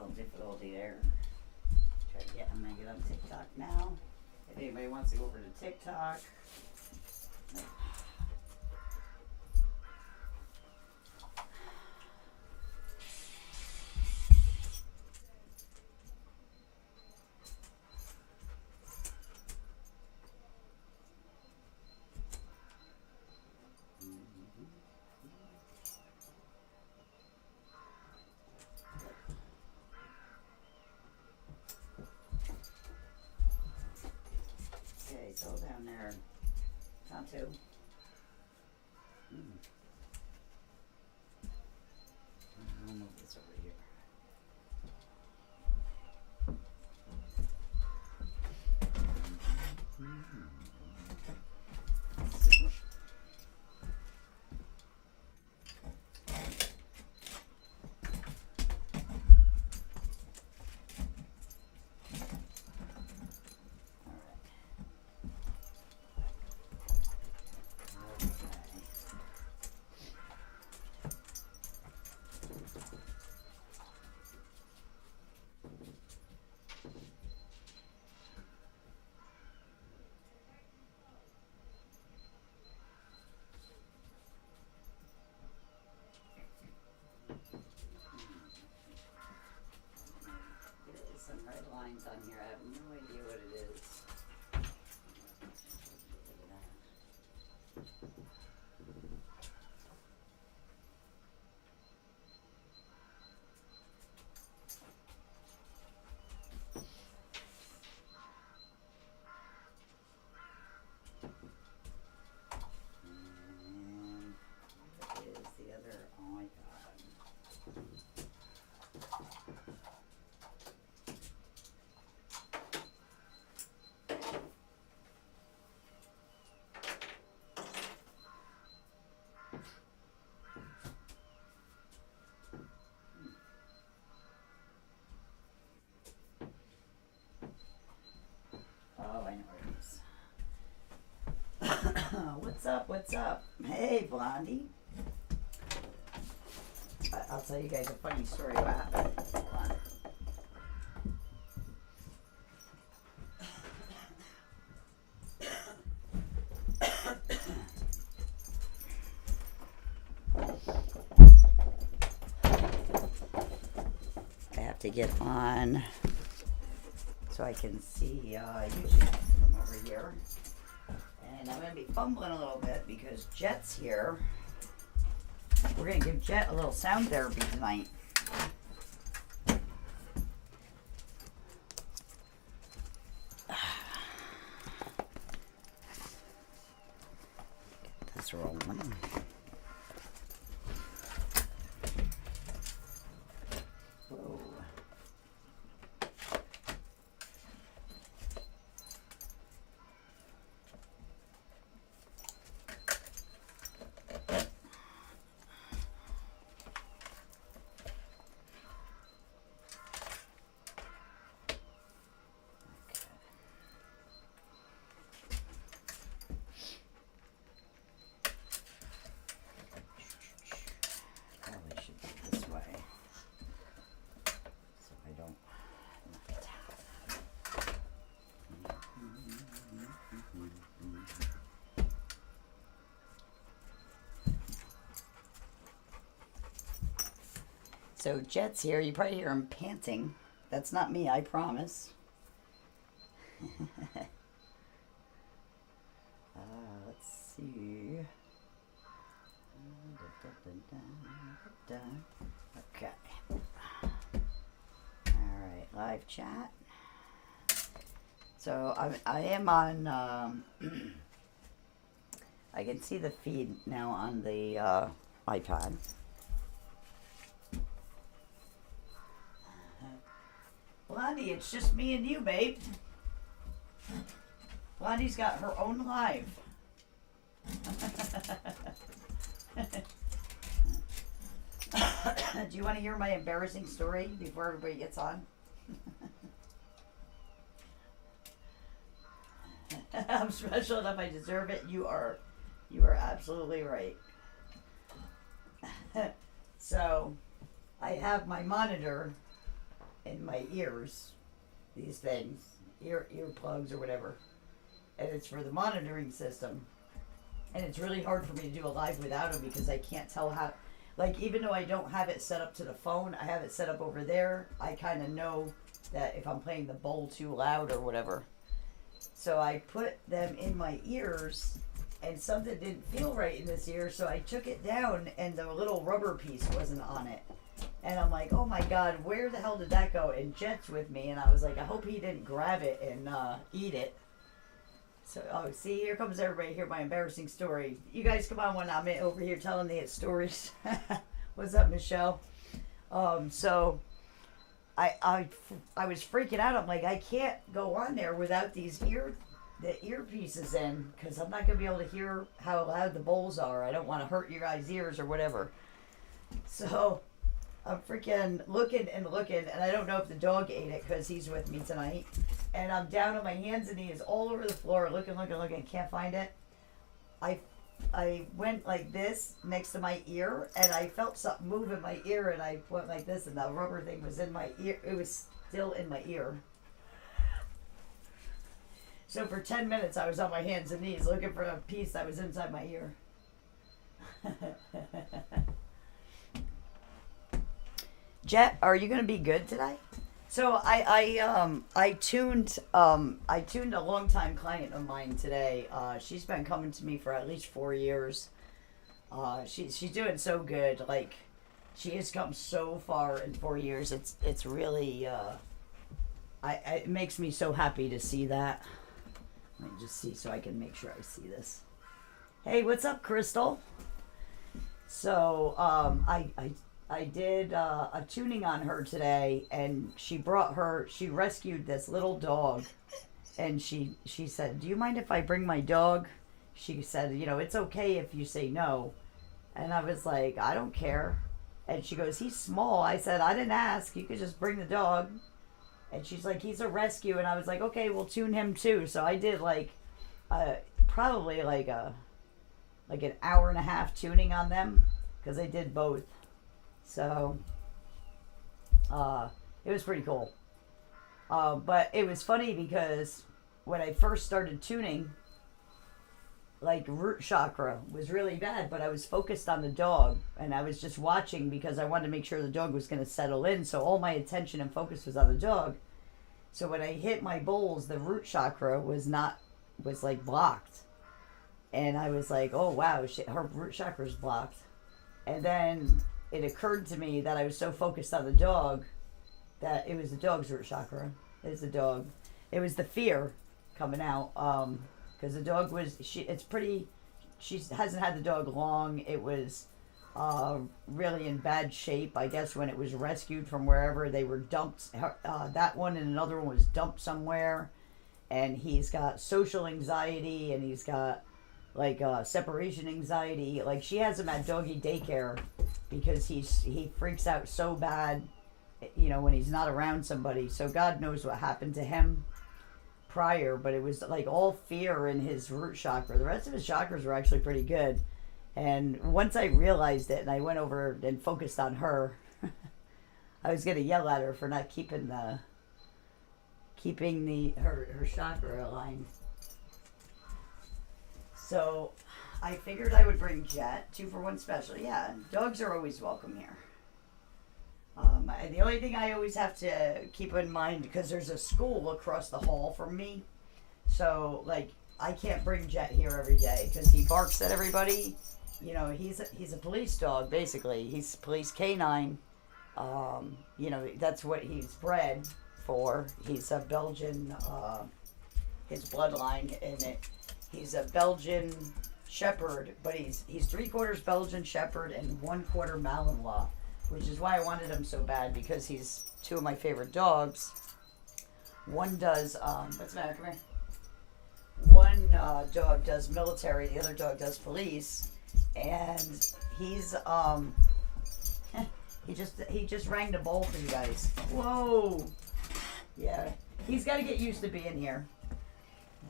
technical difficulty there. I'm gonna get on TikTok now. If anybody wants to go over to TikTok. Okay, so down there, Tonto. I'll move this over here. There's some red lines on here. I have no idea what it is. And it is the other. Oh my god. Oh, I know where it is. What's up? What's up? Hey, Blondie. I'll tell you guys a funny story about happened. Hold on. I have to get on so I can see YouTube from over here. And I'm going to be fumbling a little bit because Jet's here. We're going to give Jet a little sound therapy tonight. Get this rolling. Whoa. Probably should be this way so I don't knock it down. So Jet's here. You probably hear him panting. That's not me, I promise. Let's see. Okay. Alright, live chat. So I am on, I can see the feed now on the iPad. Blondie, it's just me and you, babe. Blondie's got her own live. Do you want to hear my embarrassing story before everybody gets on? I'm special enough. I deserve it. You are absolutely right. So, I have my monitor in my ears, these things, earplugs or whatever, and it's for the monitoring system. And it's really hard for me to do a live without them because I can't tell how. Like, even though I don't have it set up to the phone, I have it set up over there. I kind of know that if I'm playing the bowl too loud or whatever. So I put them in my ears, and something didn't feel right in this ear, so I took it down, and the little rubber piece wasn't on it. And I'm like, oh my God, where the hell did that go? And Jet's with me, and I was like, I hope he didn't grab it and eat it. So, oh, see, here comes everybody to hear my embarrassing story. You guys come on when I'm over here telling the stories. What's up, Michele? So I was freaking out. I'm like, I can't go on there without the earpieces in, because I'm not going to be able to hear how loud the bowls are. I don't want to hurt your guys' ears or whatever. So I'm freaking looking, and I don't know if the dog ate it because he's with me tonight. And I'm down on my hands and knees all over the floor, looking, can't find it. I went like this next to my ear, and I felt something move in my ear, and I went like this, and the rubber thing was in my ear. It was still in my ear. So for 10 minutes, I was on my hands and knees looking for a piece that was inside my ear. Jet, are you going to be good today? So I tuned a longtime client of mine today. She's been coming to me for at least 4 years. She's doing so good. Like, she has come so far in 4 years. It's really it makes me so happy to see that. Let me just see so I can make sure I see this. Hey, what's up, Crystal? So I did a tuning on her today, and she rescued this little dog, and she said, do you mind if I bring my dog? She said, it's okay if you say no. And I was like, I don't care. And she goes, he's small. I said, I didn't ask. You could just bring the dog. And she's like, he's a rescue. And I was like, okay, we'll tune him too. So I did probably like an hour and a half tuning on them, because I did both. So, it was pretty cool. But it was funny because when I first started tuning, like, root chakra was really bad, but I was focused on the dog, and I was just watching because I wanted to make sure the dog was going to settle in. So all my attention and focus was on the dog. So when I hit my bowls, the root chakra was like blocked. And I was like, oh wow, her root chakra's blocked. And then it occurred to me that I was so focused on the dog that it was the dog's root chakra. It was the dog. It was the fear coming out. Because the dog was, she hasn't had the dog long. It was really in bad shape, I guess, when it was rescued from wherever they were dumped. That one and another one was dumped somewhere. And he's got social anxiety, and he's got like separation anxiety. Like, she has him at doggy daycare because he freaks out so bad, when he's not around somebody. So God knows what happened to him prior, but it was like all fear in his root chakra. The rest of his chakras were actually pretty good. And once I realized it and I went over and focused on her, I was gonna yell at her for not keeping her chakra aligned. So I figured I would bring Jet, 2-for-1 special. Yeah, dogs are always welcome here. The only thing I always have to keep in mind, because there's a school across the hall from me, so like I can't bring Jet here every day because he barks at everybody. He's a police dog basically. He's police canine. That's what he's bred for. He's a Belgian. His bloodline in it. He's a Belgian Shepherd, but he's 3/4 Belgian Shepherd and 1/4 Malinois, which is why I wanted him so bad, because he's two of my favorite dogs. One does, what's the matter? Come here. One dog does military, the other dog does police, and he's, he just rang the bowl for you guys. Whoa! Yeah, he's got to get used to being here.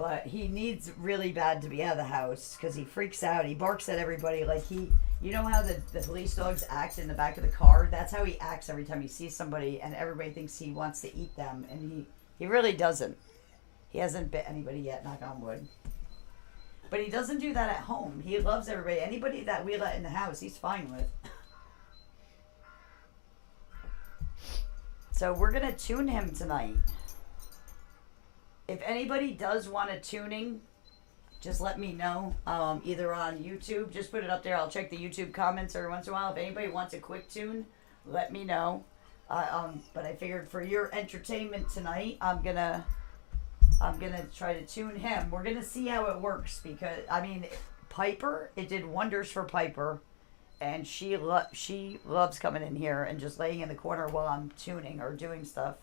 But he needs really bad to be out of the house because he freaks out. He barks at everybody like you know how the police dogs act in the back of the car? That's how he acts every time he sees somebody, and everybody thinks he wants to eat them, and he really doesn't. He hasn't bit anybody yet, knock on wood. But he doesn't do that at home. He loves everybody. Anybody that we let in the house, he's fine with. So we're going to tune him tonight. If anybody does want a tuning, just let me know. Either on YouTube, just put it up there. I'll check the YouTube comments every once in a while. If anybody wants a quick tune, let me know. But I figured for your entertainment tonight, I'm gonna try to tune him. We're gonna see how it works because Piper, it did wonders for Piper, and she loves coming in here and just laying in the corner while I'm tuning or doing stuff.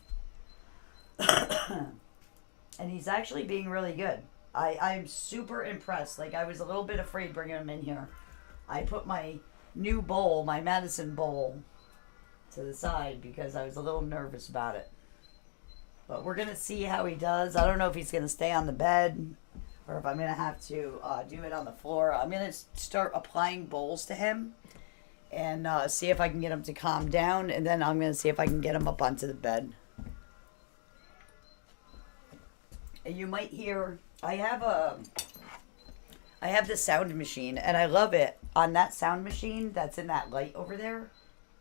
And he's actually being really good. I'm super impressed. Like, I was a little bit afraid bringing him in here. I put my new bowl, my Madison bowl, to the side because I was a little nervous about it. But we're going to see how he does. I don't know if he's going to stay on the bed or if I'm going to have to do it on the floor. I'm going to start applying bowls to him and see if I can get him to calm down. And then I'm going to see if I can get him up onto the bed. And you might hear, I have the sound machine, and I love it. On that sound machine that's in that light over there,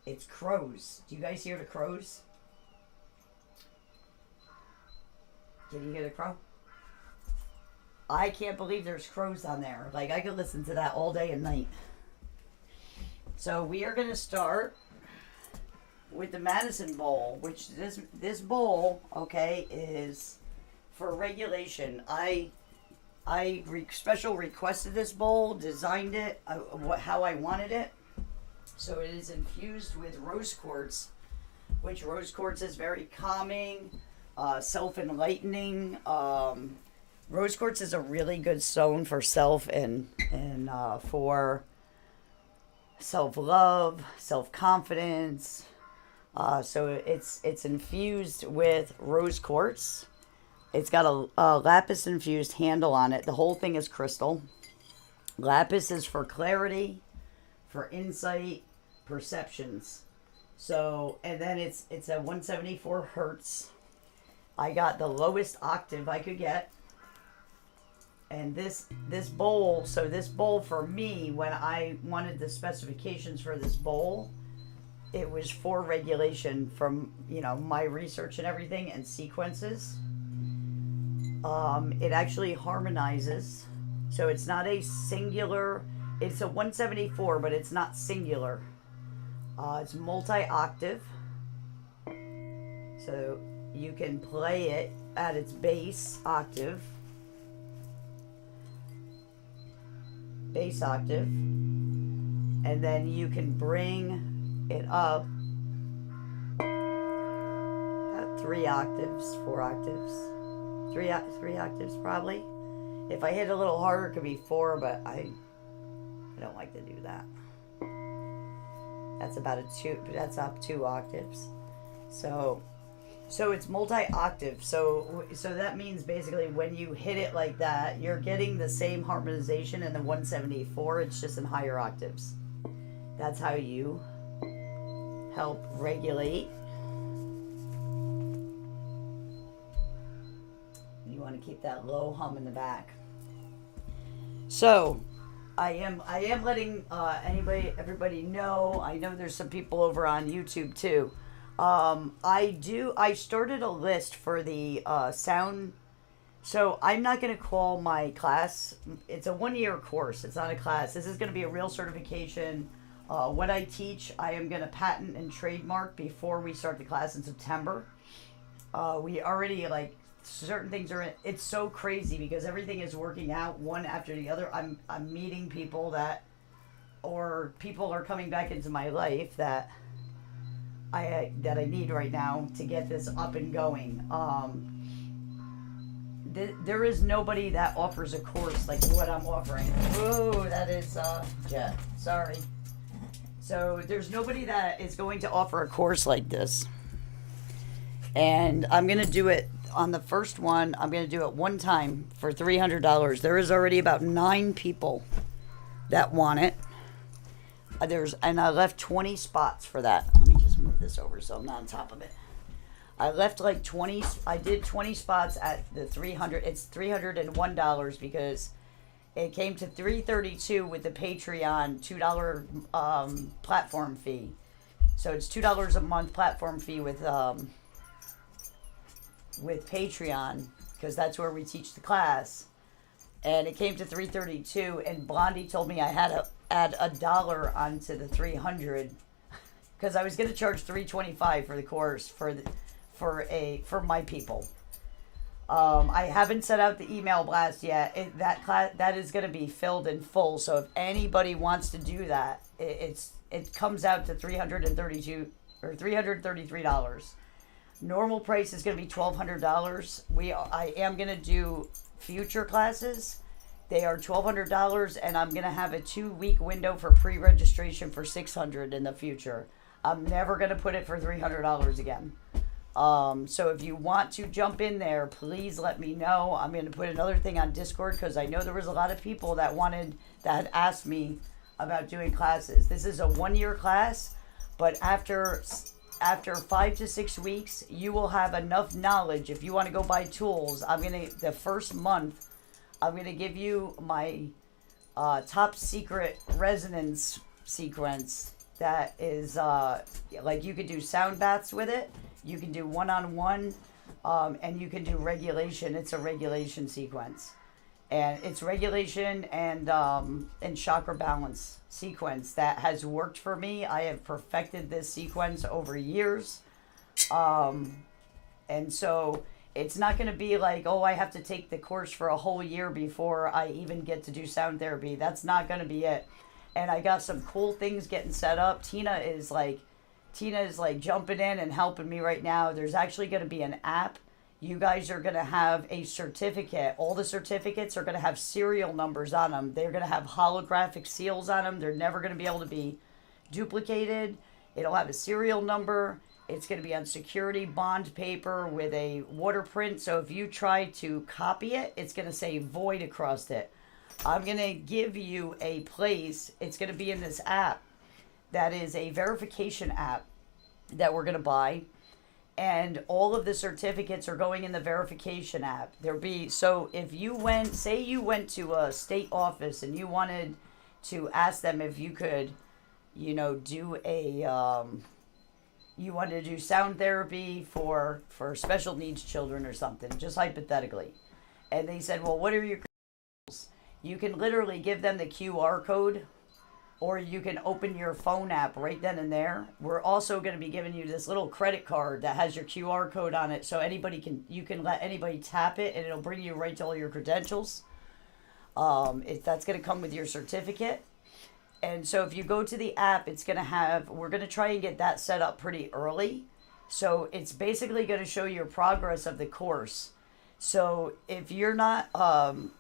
it's crows. Do you guys hear the crows? Did you hear the crow? I can't believe there's crows on there. Like, I could listen to that all day and night. So we are going to start with the Madison bowl, which this bowl, okay, is for regulation. I special requested this bowl, designed it how I wanted it. So it is infused with rose quartz, which rose quartz is very calming, self-enlightening. Rose quartz is a really good stone for self and for self-love, self-confidence. So it's infused with rose quartz. It's got a lapis infused handle on it. The whole thing is crystal. Lapis is for clarity, for insight, perceptions. So, and then it's a 174 hertz. I got the lowest octave I could get. And this bowl, so this bowl for me, when I wanted the specifications for this bowl, it was for regulation from, my research and everything and sequences. It actually harmonizes. So it's not a singular, it's a 174, but it's not singular. It's multi-octave. So you can play it at its base octave. Bass octave, and then you can bring it up about 3 octaves, 4 octaves, 3 octaves probably. If I hit a little harder, it could be 4, but I don't like to do that. That's about a 2. That's up 2 octaves. So it's multi-octave. So that means basically when you hit it like that, you're getting the same harmonization in the 174. It's just in higher octaves. That's how you help regulate. You want to keep that low hum in the back. So I am letting everybody know. I know there's some people over on YouTube too. I started a list for the sound. So I'm not going to call my class. It's a 1-year course. It's not a class. This is going to be a real certification. What I teach, I am going to patent and trademark before we start the class in September. We already, certain things are in. It's so crazy because everything is working out one after the other. I'm meeting people or people are coming back into my life that I need right now to get this up and going. There is nobody that offers a course like what I'm offering. Whoa, that is Jet. Sorry. So there's nobody that is going to offer a course like this, and I'm gonna do it on the first one, I'm going to do it one time for $300. There is already about 9 people that want it. And I left 20 spots for that. Let me just move this over so I'm not on top of it. I left like 20. I did 20 spots at the 300. It's $301 because it came to $332 with the Patreon $2 platform fee. So it's $2 a month platform fee with Patreon, because that's where we teach the class. And it came to $332, and Blondie told me I had to add $1 onto the 300 because I was going to charge $325 for the course for my people. I haven't set out the email blast yet. That is going to be filled in full. So if anybody wants to do that, it comes out to $332 or $333. Normal price is going to be $1,200. I am going to do future classes. They are $1,200, and I'm going to have a 2-week window for pre-registration for $600 in the future. I'm never going to put it for $300 again. So if you want to jump in there, please let me know. I'm going to put another thing on Discord because I know there was a lot of people that had asked me about doing classes. This is a 1-year class, but after 5 to 6 weeks, you will have enough knowledge. If you want to go buy tools, the first month, I'm going to give you my top secret resonance sequence that is like you could do sound baths with it. You can do one-on-one, and you can do regulation. It's a regulation sequence. And it's regulation and chakra balance sequence that has worked for me. I have perfected this sequence over years. And so it's not going to be like, oh, I have to take the course for a whole year before I even get to do sound therapy. That's not going to be it. And I got some cool things getting set up. Tina is like jumping in and helping me right now. There's actually going to be an app. You guys are going to have a certificate. All the certificates are going to have serial numbers on them. They're going to have holographic seals on them. They're never going to be able to be duplicated. It'll have a serial number. It's going to be on security bond paper with a water print. So if you try to copy it, it's going to say void across it. I'm going to give you a place. It's going to be in this app that is a verification app that we're going to buy. And all of the certificates are going in the verification app. So if you went to a state office and you wanted to ask them if you could, do you wanted to do sound therapy for special needs children or something, just hypothetically. And they said, well, what are your credentials? You can literally give them the QR code, or you can open your phone app right then and there. We're also going to be giving you this little credit card that has your QR code on it, so you can let anybody tap it, and it'll bring you right to all your credentials. That's going to come with your certificate. And so if you go to the app, we're going to try and get that set up pretty early. So it's basically going to show your progress of the course. So if you're not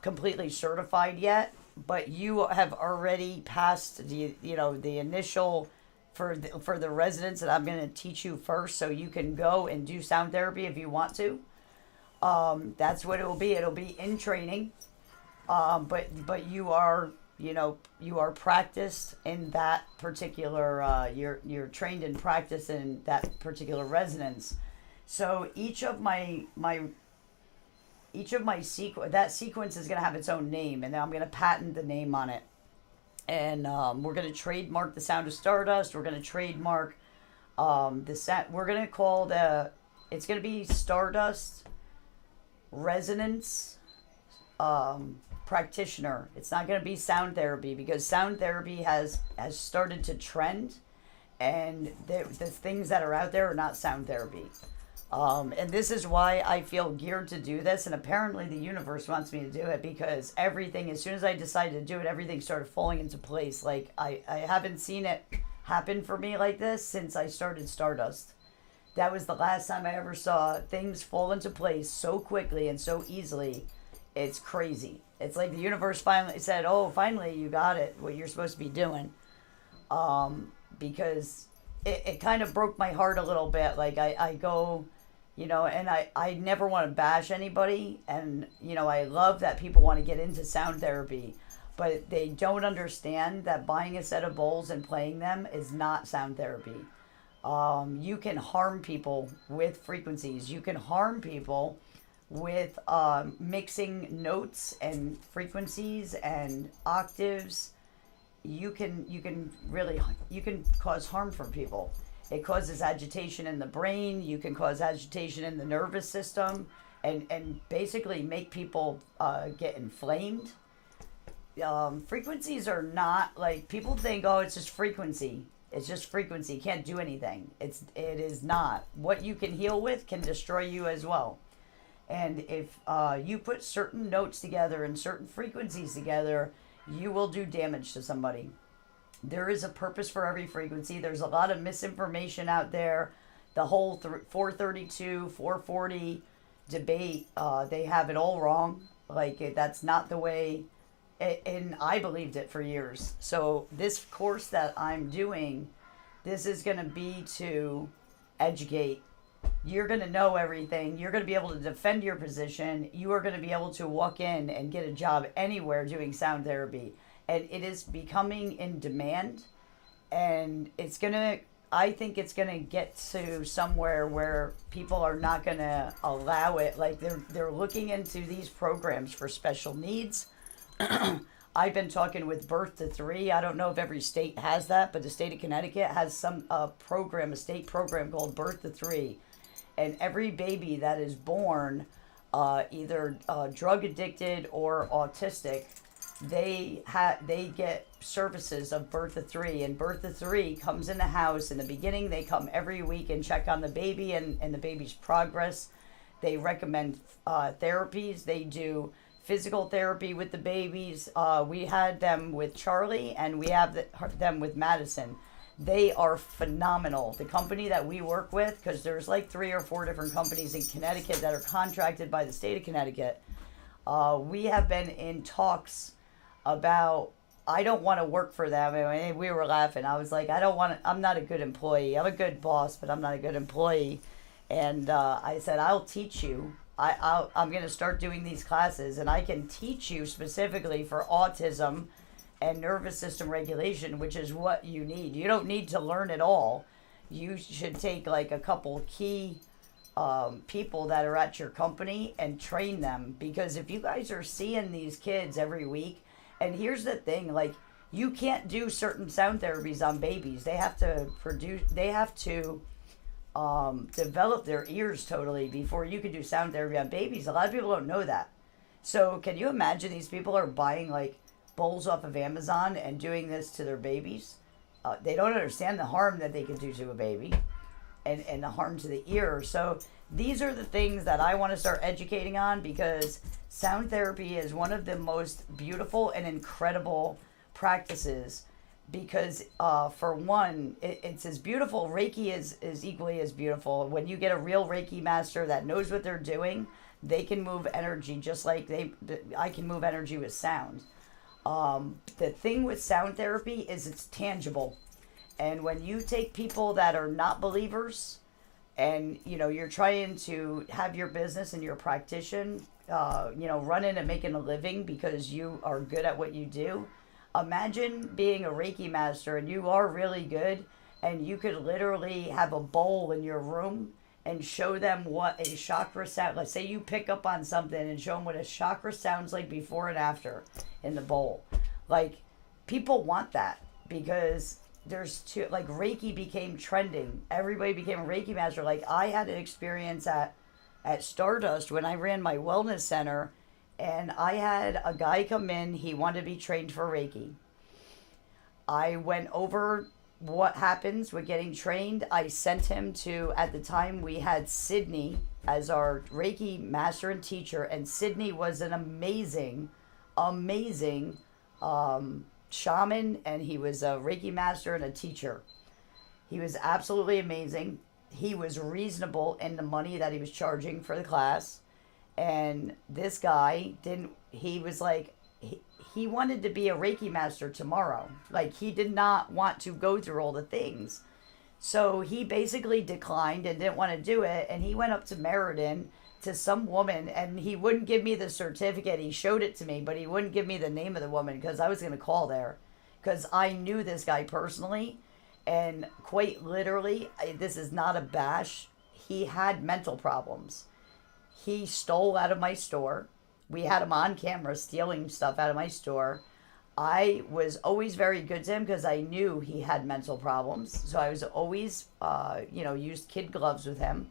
completely certified yet, but you have already passed the initial for the residents that I'm going to teach you first, so you can go and do sound therapy if you want to. That's what it will be. It'll be in training, but you are practiced in that particular. You're trained and practiced in that particular residence. So each of my that sequence is going to have its own name, and then I'm going to patent the name on it. And we're going to trademark the sound of Stardust. We're going to trademark we're going to call it's going to be Stardust Resonance Practitioner. It's not going to be sound therapy, because sound therapy has started to trend, and the things that are out there are not sound therapy. And this is why I feel geared to do this, and apparently the universe wants me to do it, because everything, as soon as I decided to do it, everything started falling into place. Like, I haven't seen it happen for me like this since I started Stardust. That was the last time I ever saw things fall into place so quickly and so easily. It's crazy. It's like the universe finally said, oh, finally you got it, what you're supposed to be doing. Because it kind of broke my heart a little bit. Like, I go You know, and I never want to bash anybody. And, you know, I love that people want to get into sound therapy, but they don't understand that buying a set of bowls and playing them is not sound therapy. You can harm people with frequencies. You can harm people with mixing notes and frequencies and octaves. You can really you can cause harm for people. It causes agitation in the brain. You can cause agitation in the nervous system, and basically make people get inflamed. Frequencies are not like people think. Oh, it's just frequency. It's just frequency. You can't do anything. It is not. What you can heal with can destroy you as well. And if you put certain notes together and certain frequencies together, you will do damage to somebody. There is a purpose for every frequency. There's a lot of misinformation out there. The whole 432, 440 debate, they have it all wrong. Like, that's not the way, and I believed it for years. So this course that I'm doing, this is going to be to educate. You're going to know everything. You're going to be able to defend your position. You are going to be able to walk in and get a job anywhere doing sound therapy. And it is becoming in demand. And it's going to, I think it's going to get to somewhere where people are not going to allow it. Like they're looking into these programs for special needs. I've been talking with Birth to Three. I don't know if every state has that, but the state of Connecticut has some program, a state program called Birth to Three. And every baby that is born either drug addicted or autistic, they get services of Birth to Three. And Birth to Three comes in the house. In the beginning, they come every week and check on the baby and the baby's progress. They recommend therapies. They do physical therapy with the babies. We had them with Charlie, and we have them with Madison. They are phenomenal. The company that we work with, because there's like 3 or 4 different companies in Connecticut that are contracted by the state of Connecticut. We have been in talks about, I don't want to work for them. I mean, we were laughing. I was like, I'm not a good employee. I'm a good boss, but I'm not a good employee. And I said, I'll teach you. I'm going to start doing these classes, and I can teach you specifically for autism and nervous system regulation, which is what you need. You don't need to learn it all. You should take like a couple key people that are at your company and train them, because if you guys are seeing these kids every week, and here's the thing, like, you can't do certain sound therapies on babies. They have to develop their ears totally before you can do sound therapy on babies. A lot of people don't know that. So can you imagine these people are buying like bowls off of Amazon and doing this to their babies? They don't understand the harm that they can do to a baby, and the harm to the ear. So these are the things that I want to start educating on, because sound therapy is one of the most beautiful and incredible practices. Because for one, it's as beautiful. Reiki is equally as beautiful. When you get a real Reiki master that knows what they're doing, they can move energy just like I can move energy with sound. The thing with sound therapy is it's tangible. And when you take people that are not believers, and you're trying to have your business and your practitioner, running and making a living because you are good at what you do. Imagine being a Reiki master and you are really good, and you could literally have a bowl in your room and show them what a chakra sound. Let's say you pick up on something and show them what a chakra sounds like before and after in the bowl. Like, people want that, because like Reiki became trending. Everybody became a Reiki master. Like, I had an experience at Stardust when I ran my wellness center, and I had a guy come in. He wanted to be trained for Reiki. I went over what happens with getting trained. I sent him to, at the time we had Sydney as our Reiki master and teacher, and Sydney was an amazing shaman, and he was a Reiki master and a teacher. He was absolutely amazing. He was reasonable in the money that he was charging for the class. And this guy he was like, he wanted to be a Reiki master tomorrow. Like, he did not want to go through all the things. So he basically declined and didn't want to do it. And he went up to Meriden to some woman and he wouldn't give me the certificate. He showed it to me, but he wouldn't give me the name of the woman because I was going to call there because I knew this guy personally. And quite literally, this is not a bash, he had mental problems. He stole out of my store. We had him on camera stealing stuff out of my store. I was always very good to him because I knew he had mental problems. So I was always, used kid gloves with him.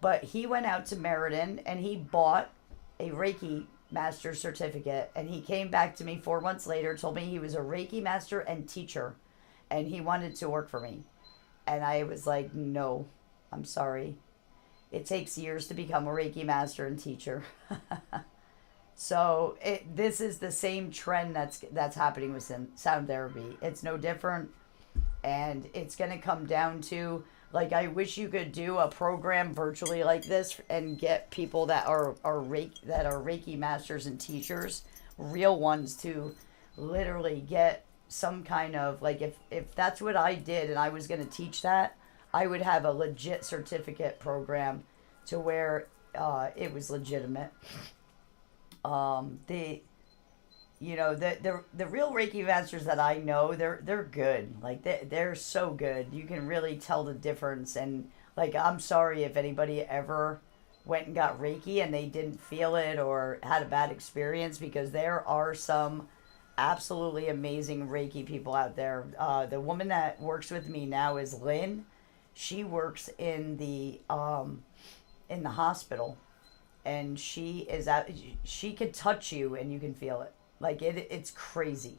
But he went out to Meriden and he bought a Reiki master certificate. And he came back to me 4 months later, told me he was a Reiki master and teacher. And he wanted to work for me. And I was like, no, I'm sorry. It takes years to become a Reiki master and teacher. So this is the same trend that's happening with sound therapy. It's no different, and it's gonna come down to like I wish you could do a program virtually like this and get people that are Reiki masters and teachers, real ones, to literally get some kind of like if that's what I did and I was gonna teach that, I would have a legit certificate program to where it was legitimate. The the real Reiki masters that I know, they're good. Like they're so good. You can really tell the difference. And like I'm sorry if anybody ever went and got Reiki and they didn't feel it or had a bad experience, because there are some absolutely amazing Reiki people out there. The woman that works with me now is Lynn. She works in the hospital, and she could touch you and you can feel it. Like it's crazy.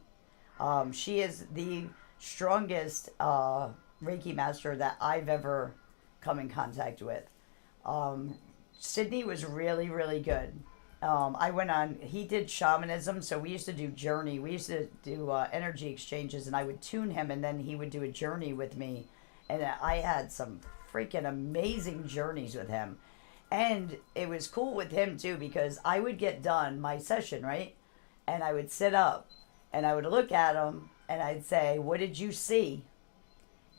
She is the strongest Reiki master that I've ever come in contact with. Sydney was really, really good. I went on, he did shamanism, so we used to do journey. We used to do energy exchanges, and I would tune him, and then he would do a journey with me. And I had some freaking amazing journeys with him. And it was cool with him too, because I would get done my session, right? And I would sit up and I would look at him and I'd say, "What did you see?"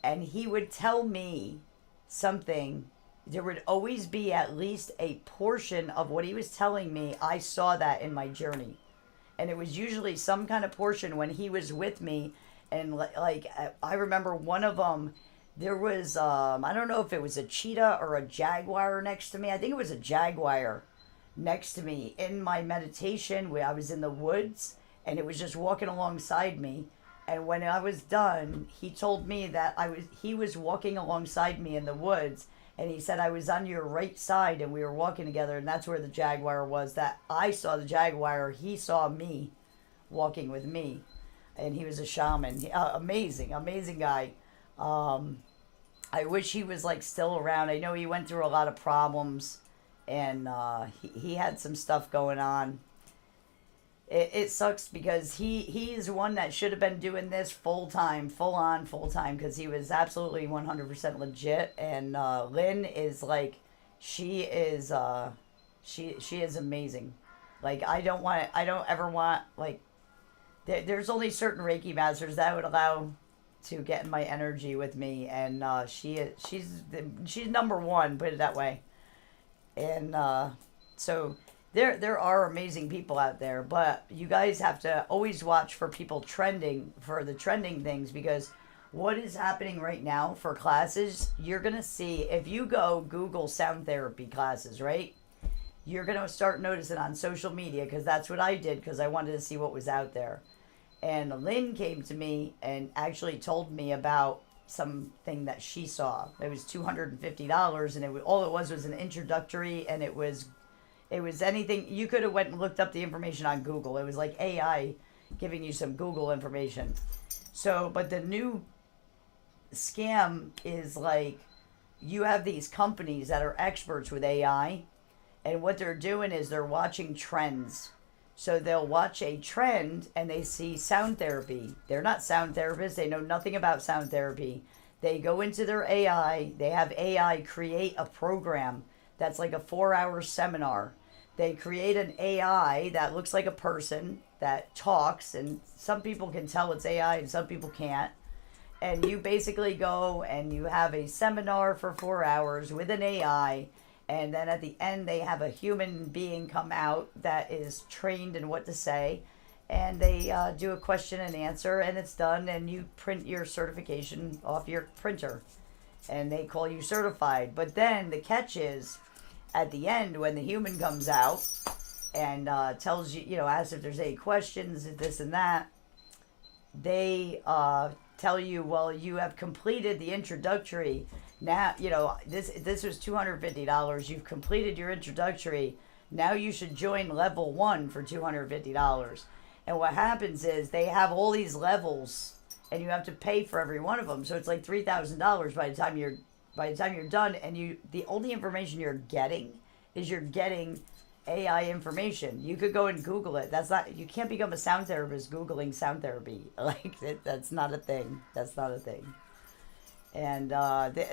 And he would tell me something. There would always be at least a portion of what he was telling me. I saw that in my journey. And it was usually some kind of portion when he was with me. And like I remember one of them, there was, I don't know if it was a cheetah or a jaguar next to me. I think it was a jaguar next to me in my meditation where I was in the woods, and it was just walking alongside me. And when I was done, he told me that he was walking alongside me in the woods, and he said I was on your right side and we were walking together, and that's where the jaguar was. That I saw the jaguar, he saw me walking with me, and he was a shaman. Amazing, amazing guy. I wish he was like still around. I know he went through a lot of problems, and he had some stuff going on. It sucks because he is one that should have been doing this full time, full time, because he was absolutely 100% legit. And Lynn is like, she is she is amazing. Like I don't ever want like there's only certain Reiki masters that would allow to get in my energy with me, and she's number one, put it that way. And so there are amazing people out there, but you guys have to always watch for people trending, for the trending things, because what is happening right now for classes, you're gonna see if you go Google sound therapy classes, right? You're gonna start noticing on social media, because that's what I did, because I wanted to see what was out there. And Lynn came to me and actually told me about something that she saw. It was $250, and all it was an introductory, and it was anything you could have went and looked up the information on Google. It was like AI giving you some Google information. So, but the new scam is like you have these companies that are experts with AI, and what they're doing is they're watching trends. So they'll watch a trend and they see sound therapy. They're not sound therapists. They know nothing about sound therapy. They go into their AI. They have AI create a program that's like a 4-hour seminar. They create an AI that looks like a person that talks, and some people can tell it's AI and some people can't. And you basically go and you have a seminar for 4 hours with an AI, and then at the end they have a human being come out that is trained in what to say, and they do a question and answer, and it's done, and you print your certification off your printer, and they call you certified. But then the catch is, at the end when the human comes out and tells you, asks if there's any questions, this and that, they tell you, well, you have completed the introductory. Now, this was $250. You've completed your introductory. Now you should join level 1 for $250. And what happens is they have all these levels, and you have to pay for every one of them. So it's like $3,000 by the time you're done. And the only information you're getting is AI information. You could go and Google it. You can't become a sound therapist Googling sound therapy. That's not a thing. That's not a thing. And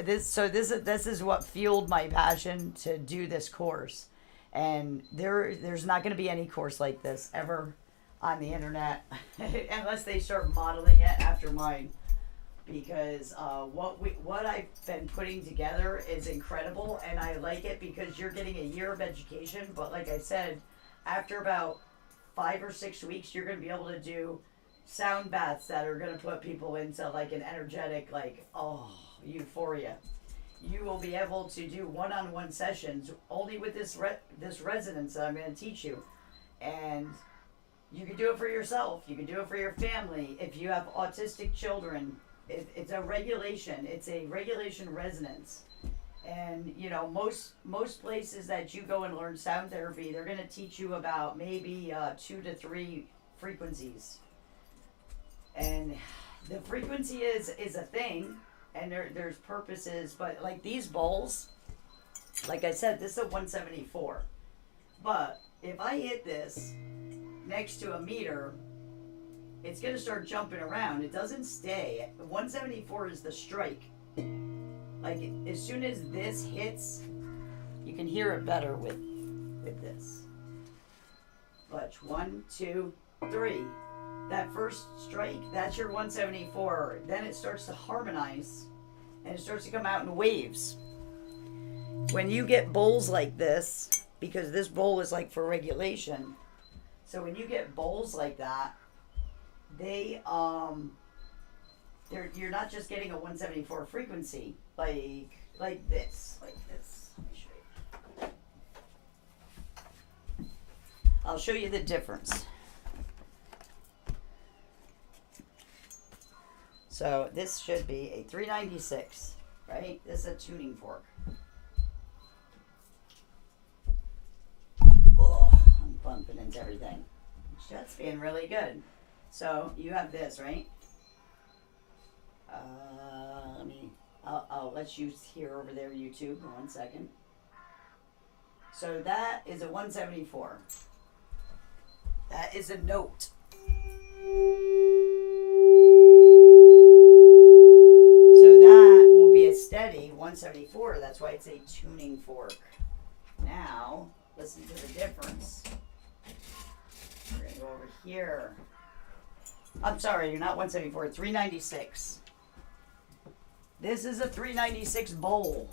this is what fueled my passion to do this course. And there's not going to be any course like this ever on the internet unless they start modeling it after mine. Because what I've been putting together is incredible, and I like it because you're getting a year of education. But like I said, after about 5 or 6 weeks, you're going to be able to do sound baths that are going to put people into like an energetic, euphoria. You will be able to do one-on-one sessions only with this resonance that I'm going to teach you, and you can do it for yourself. You can do it for your family. If you have autistic children, it's a regulation. It's a regulation resonance. And, most places that you go and learn sound therapy, they're going to teach you about maybe 2 to 3 frequencies. And the frequency is a thing, and there's purposes. But like these bowls, like I said, this is a 174. But if I hit this next to a meter, it's going to start jumping around. It doesn't stay. 174 is the strike. Like, as soon as this hits, you can hear it better with this. Watch. 1, 2, 3. That first strike, that's your 174. Then it starts to harmonize, and it starts to come out in waves. When you get bowls like this, because this bowl is like for regulation, so when you get bowls like that, you're not just getting a 174 frequency like this. Let me show you. I'll show you the difference. So this should be a 396, right? This is a tuning fork. Oh, I'm bumping into everything. That's being really good. So you have this, right? I'll let you hear over there, YouTube. 1 second. So that is a 174. That is a note. So that will be a steady 174. That's why it's a tuning fork. Now, listen to the difference. We're going to go over here. I'm sorry, you're not 174, 396. This is a 396 bowl.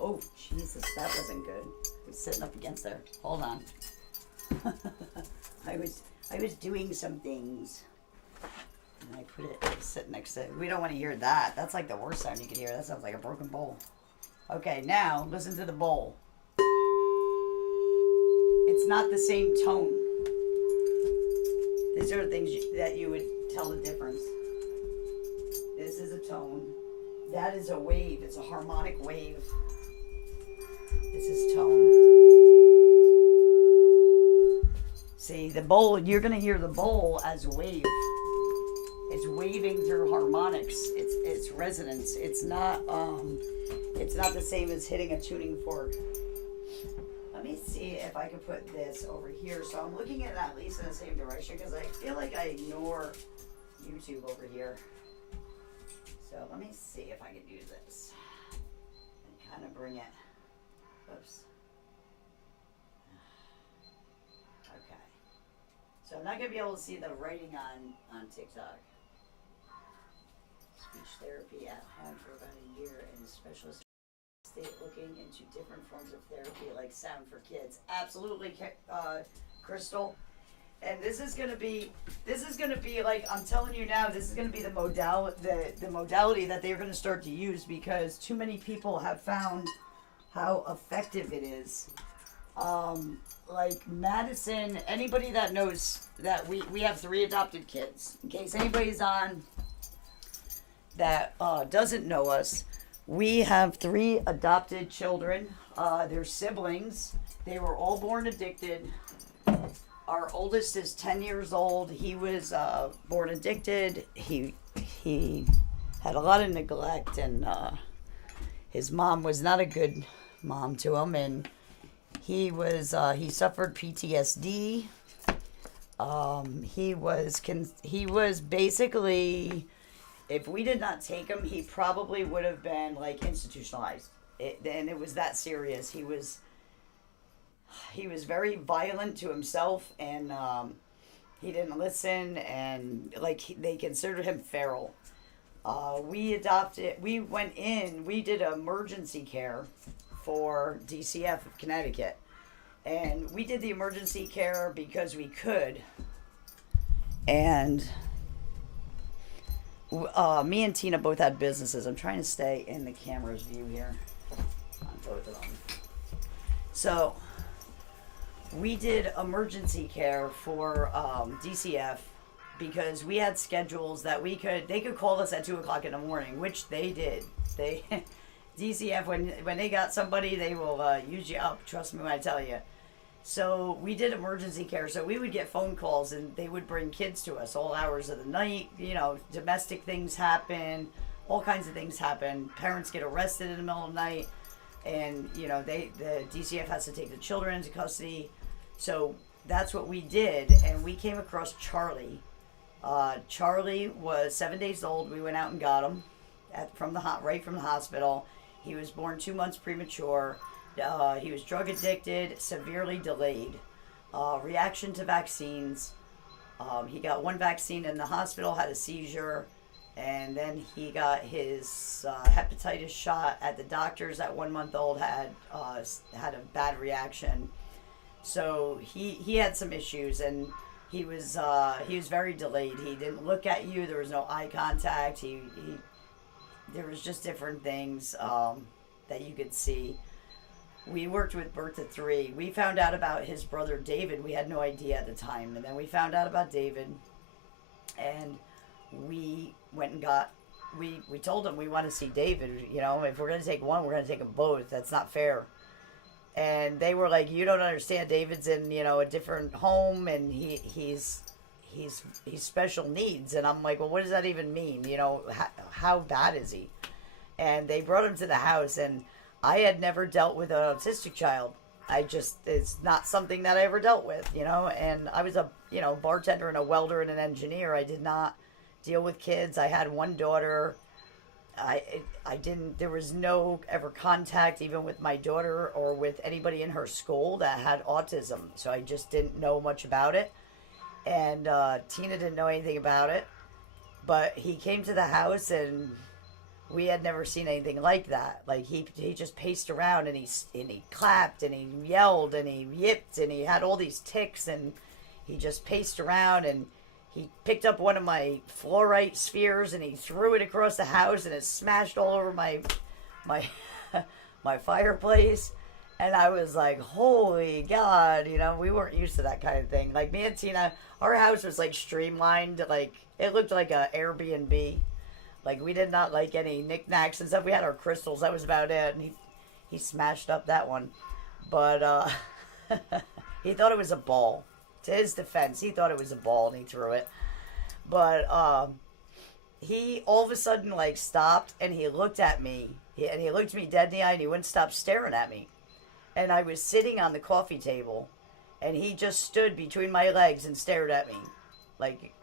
Oh, Jesus, that wasn't good. I was sitting up against there. Hold on. I was doing some things. And I put it sit next to it. We don't want to hear that. That's like the worst sound you can hear. That sounds like a broken bowl. Okay, now listen to the bowl. It's not the same tone. These are things that you would tell the difference. This is a tone. That is a wave. It's a harmonic wave. This is tone. See, the bowl, you're going to hear the bowl as a wave. It's waving through harmonics. It's resonance. It's not the same as hitting a tuning fork. Let me see if I can put this over here. So I'm looking at least in the same direction because I feel like I ignore YouTube over here. So let me see if I can do this and kind of bring it. Oops. Okay. So I'm not going to be able to see the writing on TikTok. therapy at home for about a year, and a specialist state looking into different forms of therapy like sound for kids. Absolutely, Crystal. And this is gonna be like, I'm telling you now, this is gonna be the modality that they're gonna start to use, because too many people have found how effective it is. Like Madison, anybody that knows that we have 3 adopted kids. In case anybody's on that doesn't know us, we have 3 adopted children. They're siblings. They were all born addicted. Our oldest is 10 years old. He was born addicted. He had a lot of neglect, and his mom was not a good mom to him, and he suffered PTSD. He was basically, if we did not take him, he probably would have been like institutionalized. And it was that serious. He was very violent to himself, and he didn't listen, and they considered him feral. We did emergency care for DCF of Connecticut, and we did the emergency care because we could, and me and Tina both had businesses. I'm trying to stay in the camera's view here on both of them. So we did emergency care for DCF because we had schedules that they could call us at 2:00 in the morning, which they did. DCF, when they got somebody, they will use you up. Trust me when I tell you. So we did emergency care. So we would get phone calls, and they would bring kids to us all hours of the night. You know, domestic things happen, all kinds of things happen. Parents get arrested in the middle of the night, and you know the DCF has to take the children into custody. So that's what we did, and we came across Charlie. Charlie was 7 days old. We went out and got him right from the hospital. He was born 2 months premature. He was drug addicted, severely delayed. Reaction to vaccines. He got 1 vaccine in the hospital, had a seizure, and then he got his hepatitis shot at the doctor's at 1 month old, had a bad reaction. So he had some issues, and he was very delayed. He didn't look at you. There was no eye contact. There was just different things that you could see. We worked with birth to 3. We found out about his brother David. We had no idea at the time, and then we found out about David, and we went and we told him we want to see David. You know, if we're going to take one, we're going to take them both. That's not fair. And they were like, you don't understand. David's in, a different home, and he's special needs. And I'm like, well, what does that even mean? How bad is he? And they brought him to the house, and I had never dealt with an autistic child. It's not something that I ever dealt with, and I was a, bartender and a welder and an engineer. I did not deal with kids. I had 1 daughter. There was no ever contact even with my daughter or with anybody in her school that had autism. So I just didn't know much about it. And Tina didn't know anything about it. But he came to the house, and we had never seen anything like that. Like he just paced around, and he clapped, and he yelled, and he yipped, and he had all these tics, and he just paced around, and he picked up one of my fluorite spheres, and he threw it across the house, and it smashed all over my fireplace. And I was like, holy God, we weren't used to that kind of thing. Like me and Tina, our house was like streamlined. Like it looked like an Airbnb. Like we did not like any knickknacks and stuff. We had our crystals. That was about it. And he smashed up that one. But he thought it was a ball. To his defense, he thought it was a ball, and he threw it. But he all of a sudden stopped, and he looked at me. And he looked me dead in the eye, and he wouldn't stop staring at me. And I was sitting on the coffee table, and he just stood between my legs and stared at me.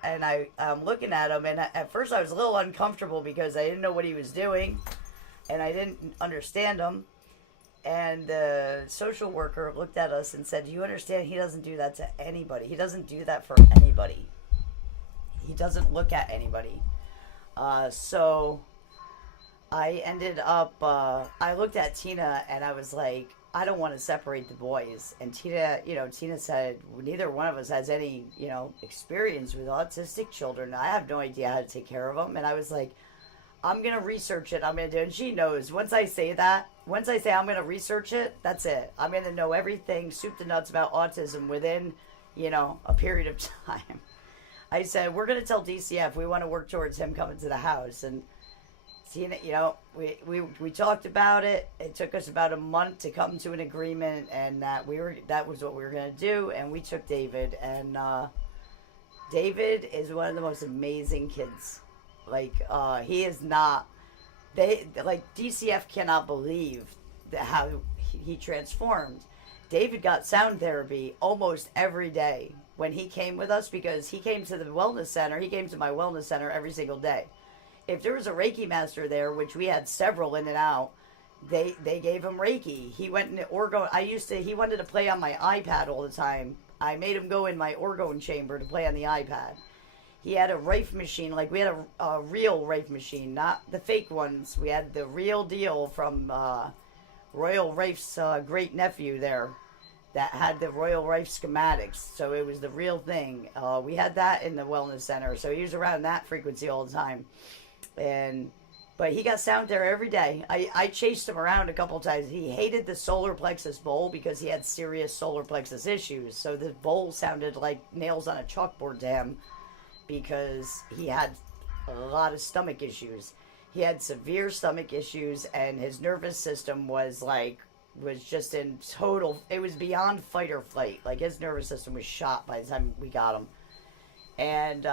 And I'm looking at him, and at first I was a little uncomfortable because I didn't know what he was doing, and I didn't understand him. And the social worker looked at us and said, "Do you understand? He doesn't do that to anybody. He doesn't do that for anybody. He doesn't look at anybody." So I ended up, I looked at Tina and I was like, I don't want to separate the boys. And Tina, Tina said, neither one of us has any, experience with autistic children. I have no idea how to take care of them. And I was like, I'm going to research it. I'm going to do it. And she knows once I say that, once I say I'm going to research it, that's it. I'm going to know everything, soup to nuts about autism within, a period of time. I said, we're going to tell DCF we want to work towards him coming to the house. And Tina, we talked about it. It took us about a month to come to an agreement, and that was what we were gonna do. And we took David, and David is one of the most amazing kids. Like he is not. DCF cannot believe how he transformed. David got sound therapy almost every day when he came with us because he came to the wellness center. He came to my wellness center every single day. If there was a Reiki master there, which we had several in and out, they gave him Reiki. He went in orgone. He wanted to play on my iPad all the time. I made him go in my orgone chamber to play on the iPad. He had a Rife machine, like we had a real Rife machine, not the fake ones. We had the real deal from Royal Rife's great nephew there that had the Royal Rife schematics. So it was the real thing. We had that in the wellness center. So he was around that frequency all the time. But he got sound there every day. I chased him around a couple times. He hated the solar plexus bowl because he had serious solar plexus issues. So the bowl sounded like nails on a chalkboard to him because he had a lot of stomach issues. He had severe stomach issues, and his nervous system was just in total. It was beyond fight or flight. Like his nervous system was shot by the time we got him. And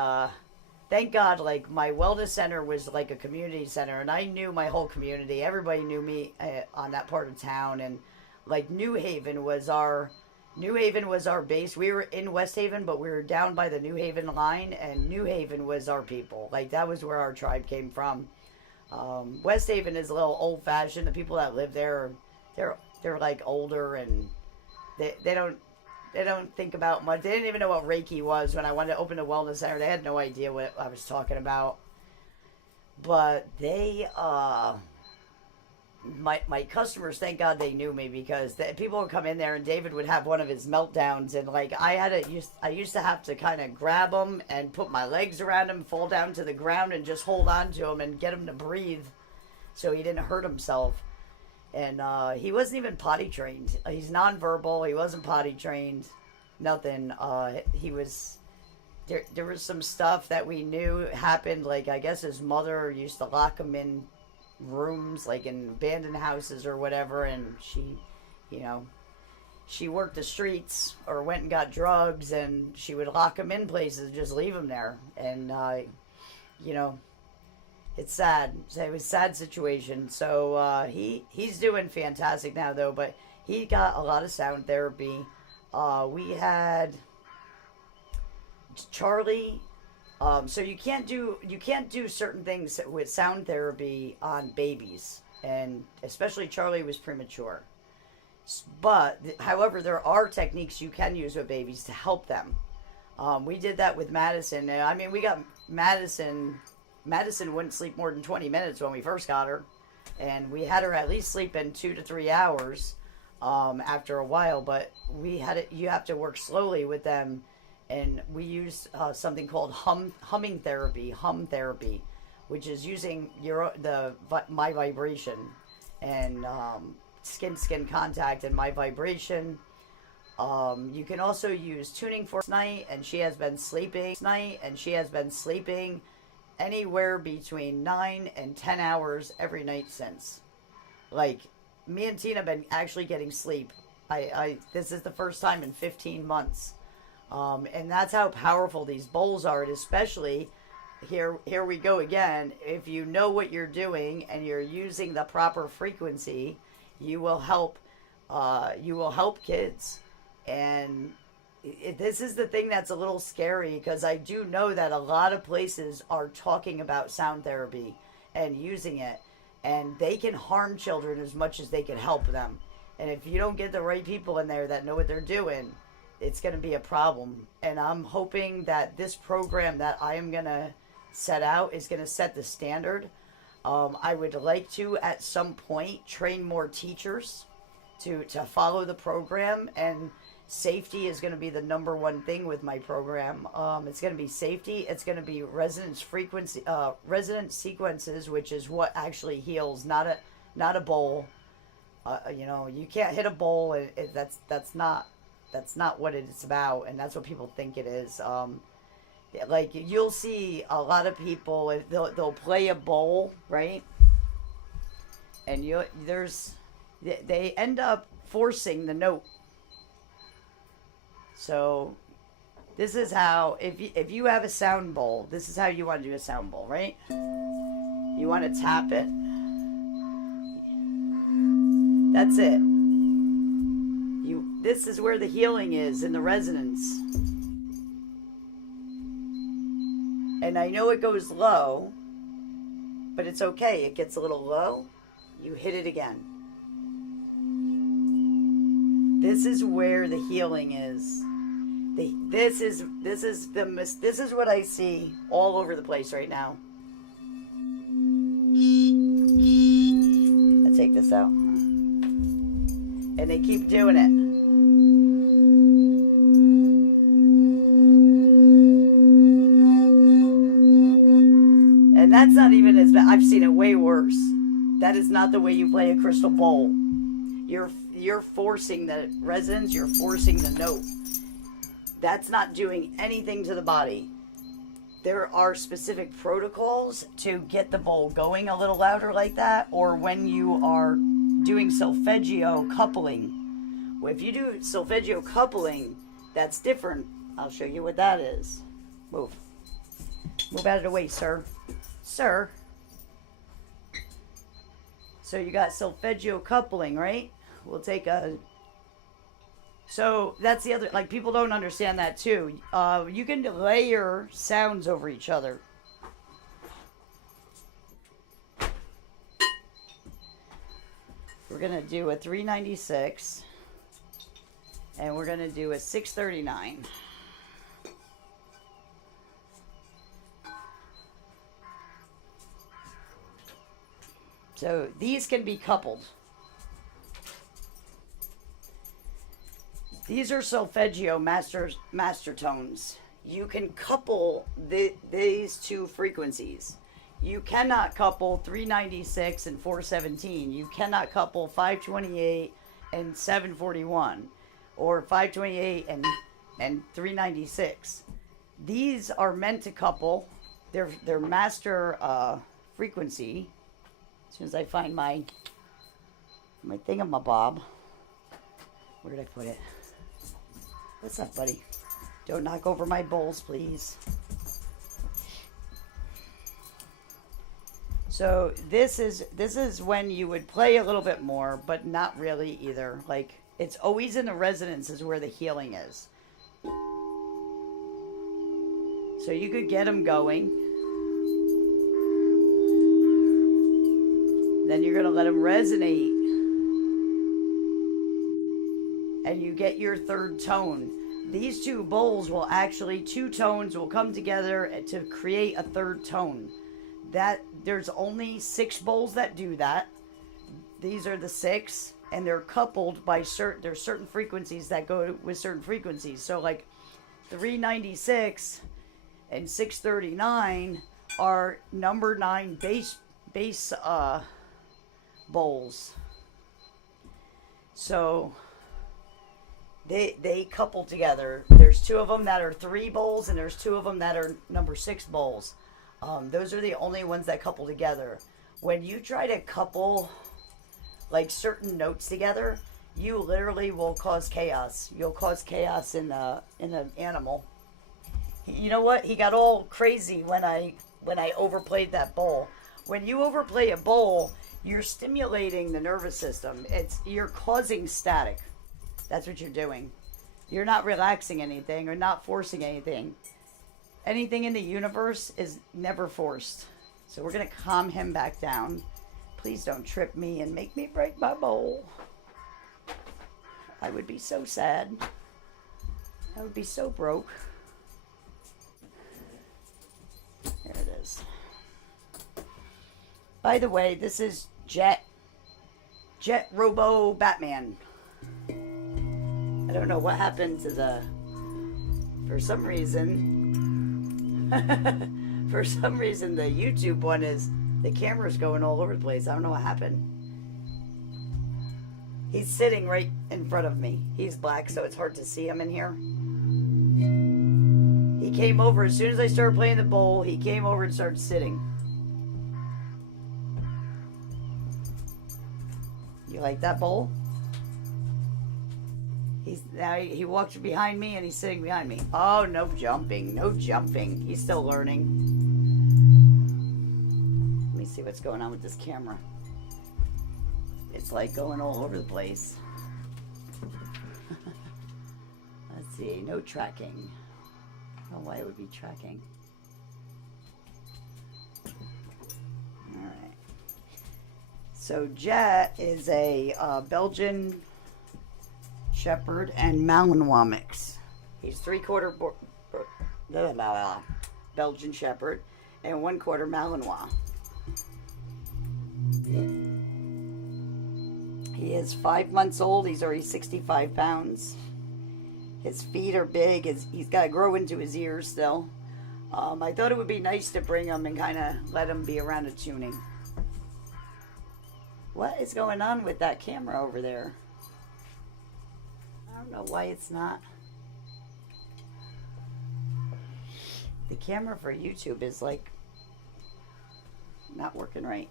thank God, like my wellness center was like a community center, and I knew my whole community. Everybody knew me on that part of town, and like New Haven was our base. We were in West Haven, but we were down by the New Haven line, and New Haven was our people. Like that was where our tribe came from. West Haven is a little old fashioned. The people that live there, they're like older, and they don't think about much. They didn't even know what Reiki was when I wanted to open a wellness center. They had no idea what I was talking about. But they, my customers, thank God they knew me because people would come in there and David would have one of his meltdowns, and like I used to have to kind of grab him and put my legs around him, fall down to the ground, and just hold on to him and get him to breathe, so he didn't hurt himself. And he wasn't even potty trained. He's nonverbal. He wasn't potty trained. Nothing. He was. There was some stuff that we knew happened. Like I guess his mother used to lock him in rooms, like in abandoned houses or whatever. And she worked the streets or went and got drugs, and she would lock him in places, and just leave him there. And it's sad. It was a sad situation. So he's doing fantastic now, though. But he got a lot of sound therapy. We had Charlie. So you can't do certain things with sound therapy on babies, and especially Charlie was premature. But however, there are techniques you can use with babies to help them. We did that with Madison. I mean, we got Madison. Madison wouldn't sleep more than 20 minutes when we first got her, and we had her at least sleep in 2 to 3 hours after a while. But you have to work slowly with them, and we use something called hum therapy, which is using my vibration and skin contact and my vibration. You can also use tuning forks night, and she has been sleeping anywhere between 9 and 10 hours every night since. Like, me and Tina have been actually getting sleep. This is the first time in 15 months. And that's how powerful these bowls are, and especially, here we go again, if you know what you're doing and you're using the proper frequency, you will help kids. And this is the thing that's a little scary, because I do know that a lot of places are talking about sound therapy and using it, and they can harm children as much as they can help them. And if you don't get the right people in there that know what they're doing, it's going to be a problem. And I'm hoping that this program that I am going to set out is going to set the standard. I would like to, at some point, train more teachers to follow the program, and safety is going to be the number one thing with my program. It's going to be safety. It's going to be resonance frequency, resonance sequences, which is what actually heals, not a bowl. You know, you can't hit a bowl. That's not what it's about, and that's what people think it is. Like, you'll see a lot of people, they'll play a bowl, right? And they end up forcing the note. So this is how, if you have a sound bowl, this is how you want to do a sound bowl, right? You want to tap it. That's it. This is where the healing is, in the resonance. And I know it goes low, but it's okay. It gets a little low. You hit it again. This is where the healing is. This is what I see all over the place right now. I take this out. And they keep doing it. And that's not even as bad. I've seen it way worse. That is not the way you play a crystal bowl. You're forcing the resonance, you're forcing the note. That's not doing anything to the body. There are specific protocols to get the bowl going a little louder like that, or when you are doing solfeggio coupling. If you do solfeggio coupling, that's different. I'll show you what that is. Move out of the way, sir. Sir. So you got solfeggio coupling, right? We'll take a... So that's the other... Like, people don't understand that, too. You can layer sounds over each other. We're going to do a 396. And we're going to do a 639. So these can be coupled. These are solfeggio master tones. You can couple these two frequencies. You cannot couple 396 and 417. You cannot couple 528 and 741, or 528 and 396. These are meant to couple. They're master frequency. As soon as I find my thingamabob. Where did I put it? What's up, buddy? Don't knock over my bowls, please. So this is when you would play a little bit more, but not really either. Like, it's always in the resonance is where the healing is. So you could get them going. Then you're going to let them resonate. And you get your third tone. These two bowls will actually, two tones will come together to create a third tone. There's only 6 bowls that do that. These are the 6, and they're coupled by there's certain frequencies that go with certain frequencies. So like 396 and 639 are number 9 bass bowls. So they couple together. There's 2 of them that are 3 bowls, and there's 2 of them that are number 6 bowls. Those are the only ones that couple together. When you try to couple like certain notes together, you literally will cause chaos. You'll cause chaos in an animal. You know what? He got all crazy when I overplayed that bowl. When you overplay a bowl, you're stimulating the nervous system. You're causing static. That's what you're doing. You're not relaxing anything or not forcing anything. Anything in the universe is never forced. So we're going to calm him back down. Please don't trip me and make me break my bowl. I would be so sad. I would be so broke. There it is. By the way, this is Jet Robo Batman. I don't know what happened to for some reason, the YouTube one the camera's going all over the place. I don't know what happened. He's sitting right in front of me. He's black, so it's hard to see him in here. He came over as soon as I started playing the bowl. He came over and started sitting. You like that bowl? He walked behind me and he's sitting behind me. Oh, no jumping. No jumping. He's still learning. Let me see what's going on with this camera. It's like going all over the place. Let's see. No tracking. I don't know why it would be tracking. Alright. So Jet is a Belgian Shepherd and Malinois mix. He's 3/4 Belgian Shepherd and 1/4 Malinois. He is 5 months old. He's already 65 pounds. His feet are big. He's got to grow into his ears still. I thought it would be nice to bring him and kind of let him be around a tuning. What is going on with that camera over there? I don't know why it's not. The camera for YouTube is like not working right.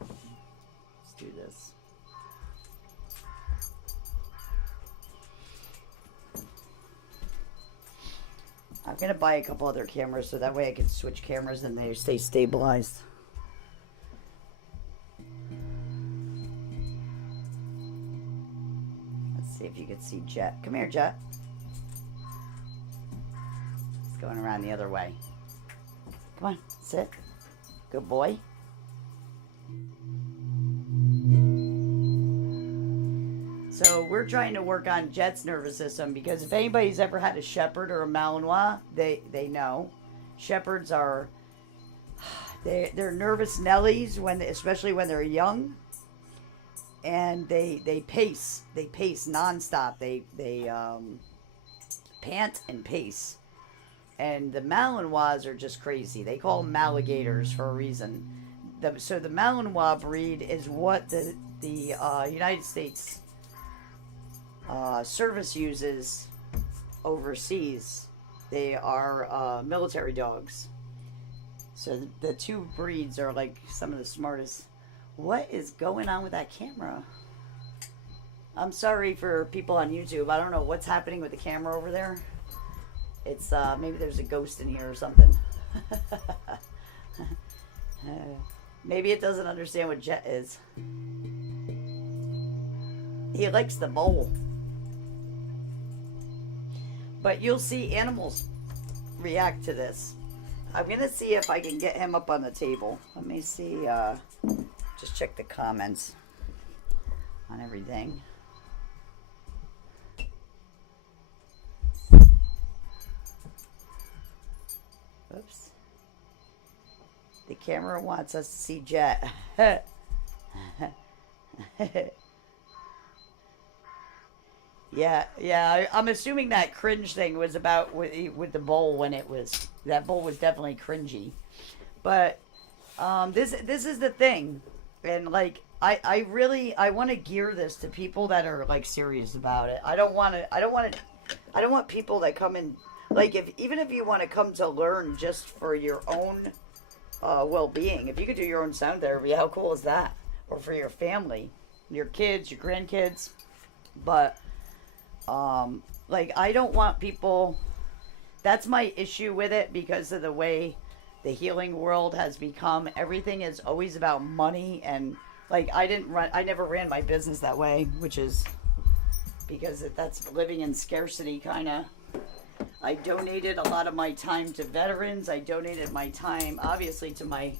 Let's do this. I'm going to buy a couple other cameras so that way I can switch cameras and they stay stabilized. Let's see if you can see Jet. Come here, Jet. It's going around the other way. Come on, sit. Good boy. So we're trying to work on Jet's nervous system because if anybody's ever had a Shepherd or a Malinois, they know. Shepherds are they're nervous Nellies especially when they're young, and they pace nonstop. They pant and pace, and the Malinois are just crazy. They call them Maligators for a reason. So the Malinois breed is what the United States service uses overseas. They are military dogs. So the two breeds are like some of the smartest. What is going on with that camera? I'm sorry for people on YouTube. I don't know what's happening with the camera over there. It's maybe there's a ghost in here or something. Maybe it doesn't understand what Jet is. He likes the bowl. But you'll see animals react to this. I'm going to see if I can get him up on the table. Let me see. Just check the comments on everything. Oops. The camera wants us to see Jet. Yeah. I'm assuming that cringe thing was about with the bowl when that bowl was definitely cringy. But this is the thing, and like I want to gear this to people that are like serious about it. I don't want people that come in like even if you want to come to learn just for your own well-being. If you could do your own sound therapy, how cool is that? Or for your family, your kids, your grandkids, but. Like I don't want people, that's my issue with it because of the way the healing world has become. Everything is always about money, and like I never ran my business that way, which is because that's living in scarcity kind of. I donated a lot of my time to veterans. I donated my time obviously to my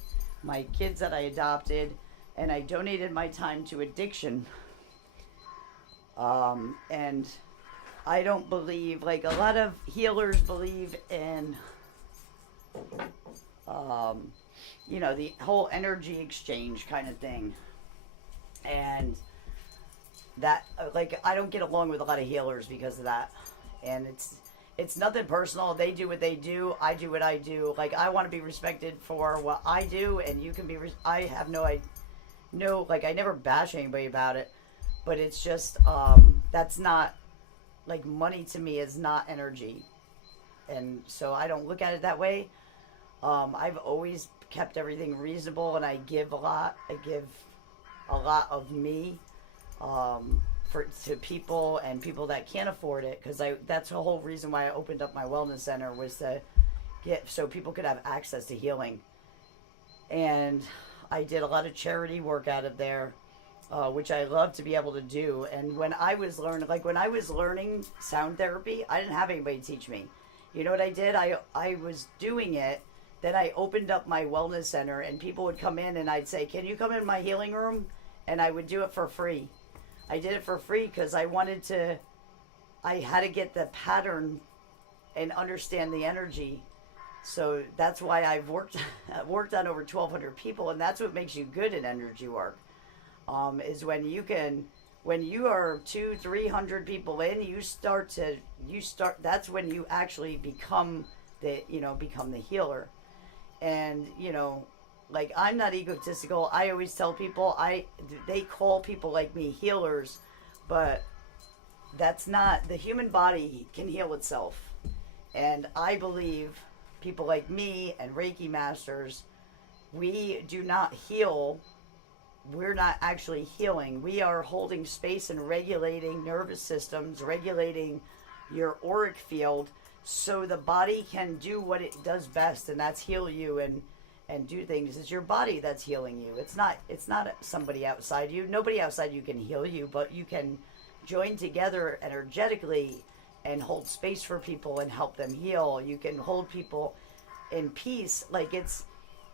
kids that I adopted, and I donated my time to addiction. And I don't believe, like a lot of healers believe in you know, the whole energy exchange kind of thing. And that, like, I don't get along with a lot of healers because of that. And it's nothing personal. They do what they do. I do what I do. Like, I want to be respected for what I do, and you can be. I have no, like, I never bash anybody about it, but it's just that's not, like, money to me is not energy, and so I don't look at it that way. I've always kept everything reasonable, and I give a lot. I give a lot of me to people and people that can't afford it, because that's the whole reason why I opened up my wellness center, was to get so people could have access to healing. And I did a lot of charity work out of there, which I love to be able to do. And when I was learning sound therapy, I didn't have anybody teach me. You know what I did? I was doing it. Then I opened up my wellness center, and people would come in, and I'd say, "Can you come in my healing room?" And I would do it for free. I did it for free because I had to get the pattern and understand the energy. So that's why I've worked on over 1,200 people, and that's what makes you good at energy work. Is when you are 200-300 people in, that's when you actually become the healer. And like, I'm not egotistical. I always tell people, they call people like me healers, but that's not, the human body can heal itself. And I believe people like me and Reiki masters, we do not heal. We're not actually healing. We are holding space and regulating nervous systems, regulating your auric field, so the body can do what it does best, and that's heal you and do things. It's your body that's healing you. It's not somebody outside you. Nobody outside you can heal you, but you can join together energetically and hold space for people and help them heal. You can hold people in peace. Like, it's,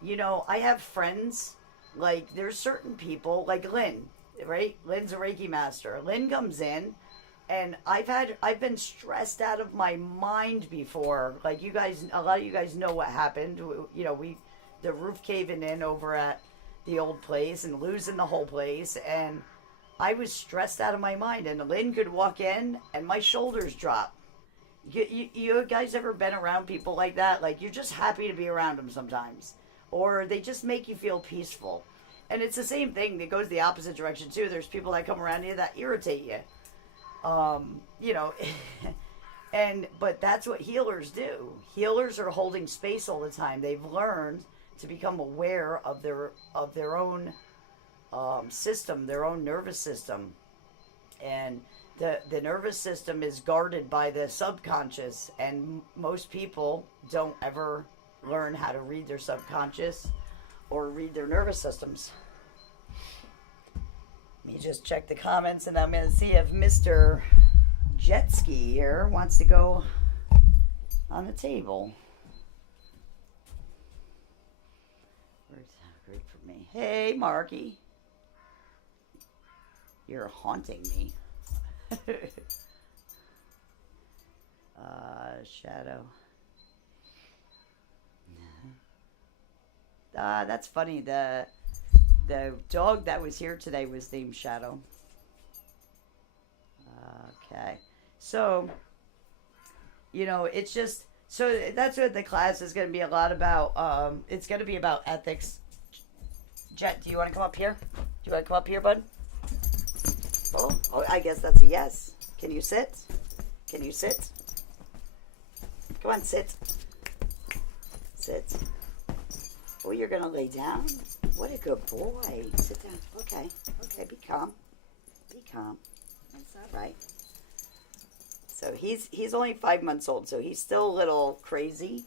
I have friends, like, there's certain people, like Lynn, right? Lynn's a Reiki master. Lynn comes in, and I've been stressed out of my mind before. Like, a lot of you guys know what happened. The roof caving in over at the old place and losing the whole place, and I was stressed out of my mind. And Lynn could walk in, and my shoulders drop. You guys ever been around people like that? Like, you're just happy to be around them sometimes, or they just make you feel peaceful. And it's the same thing that goes the opposite direction too. There's people that come around you that irritate you. But that's what healers do. Healers are holding space all the time. They've learned to become aware of their own system, their own nervous system. And the nervous system is guarded by the subconscious, and most people don't ever learn how to read their subconscious or read their nervous systems. Let me just check the comments, and I'm going to see if Mr. Jet Ski here wants to go on the table. Great for me. Hey, Marky. You're haunting me. Shadow. That's funny. The dog that was here today was named Shadow. Okay. So, it's just, so that's what the class is going to be a lot about. It's going to be about ethics. Jet, do you want to come up here? Do you want to come up here, bud? Oh, I guess that's a yes. Can you sit? Can you sit? Come on, sit. Sit. Oh, you're going to lay down? What a good boy. Sit down. Okay, be calm. Be calm. That's all right. So he's only 5 months old, so he's still a little crazy.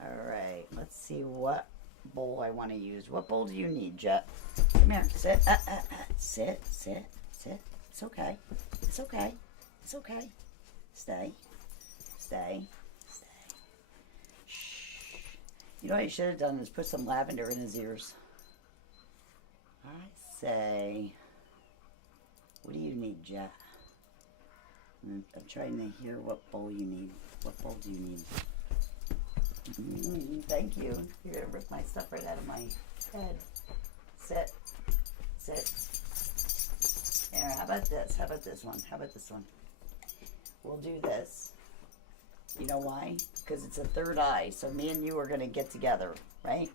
All right, let's see what bowl I want to use. What bowl do you need, Jet? Come here. Sit. Sit. It's okay. It's okay. It's okay. Stay. Shh. You know what I should have done is put some lavender in his ears. I say, what do you need, Jet? I'm trying to hear what bowl you need. What bowl do you need? Thank you. You're gonna rip my stuff right out of my head. Sit. Sit. Here, how about this? How about this one? How about this one? We'll do this. You know why? Because it's a third eye. So me and you are gonna get together, right?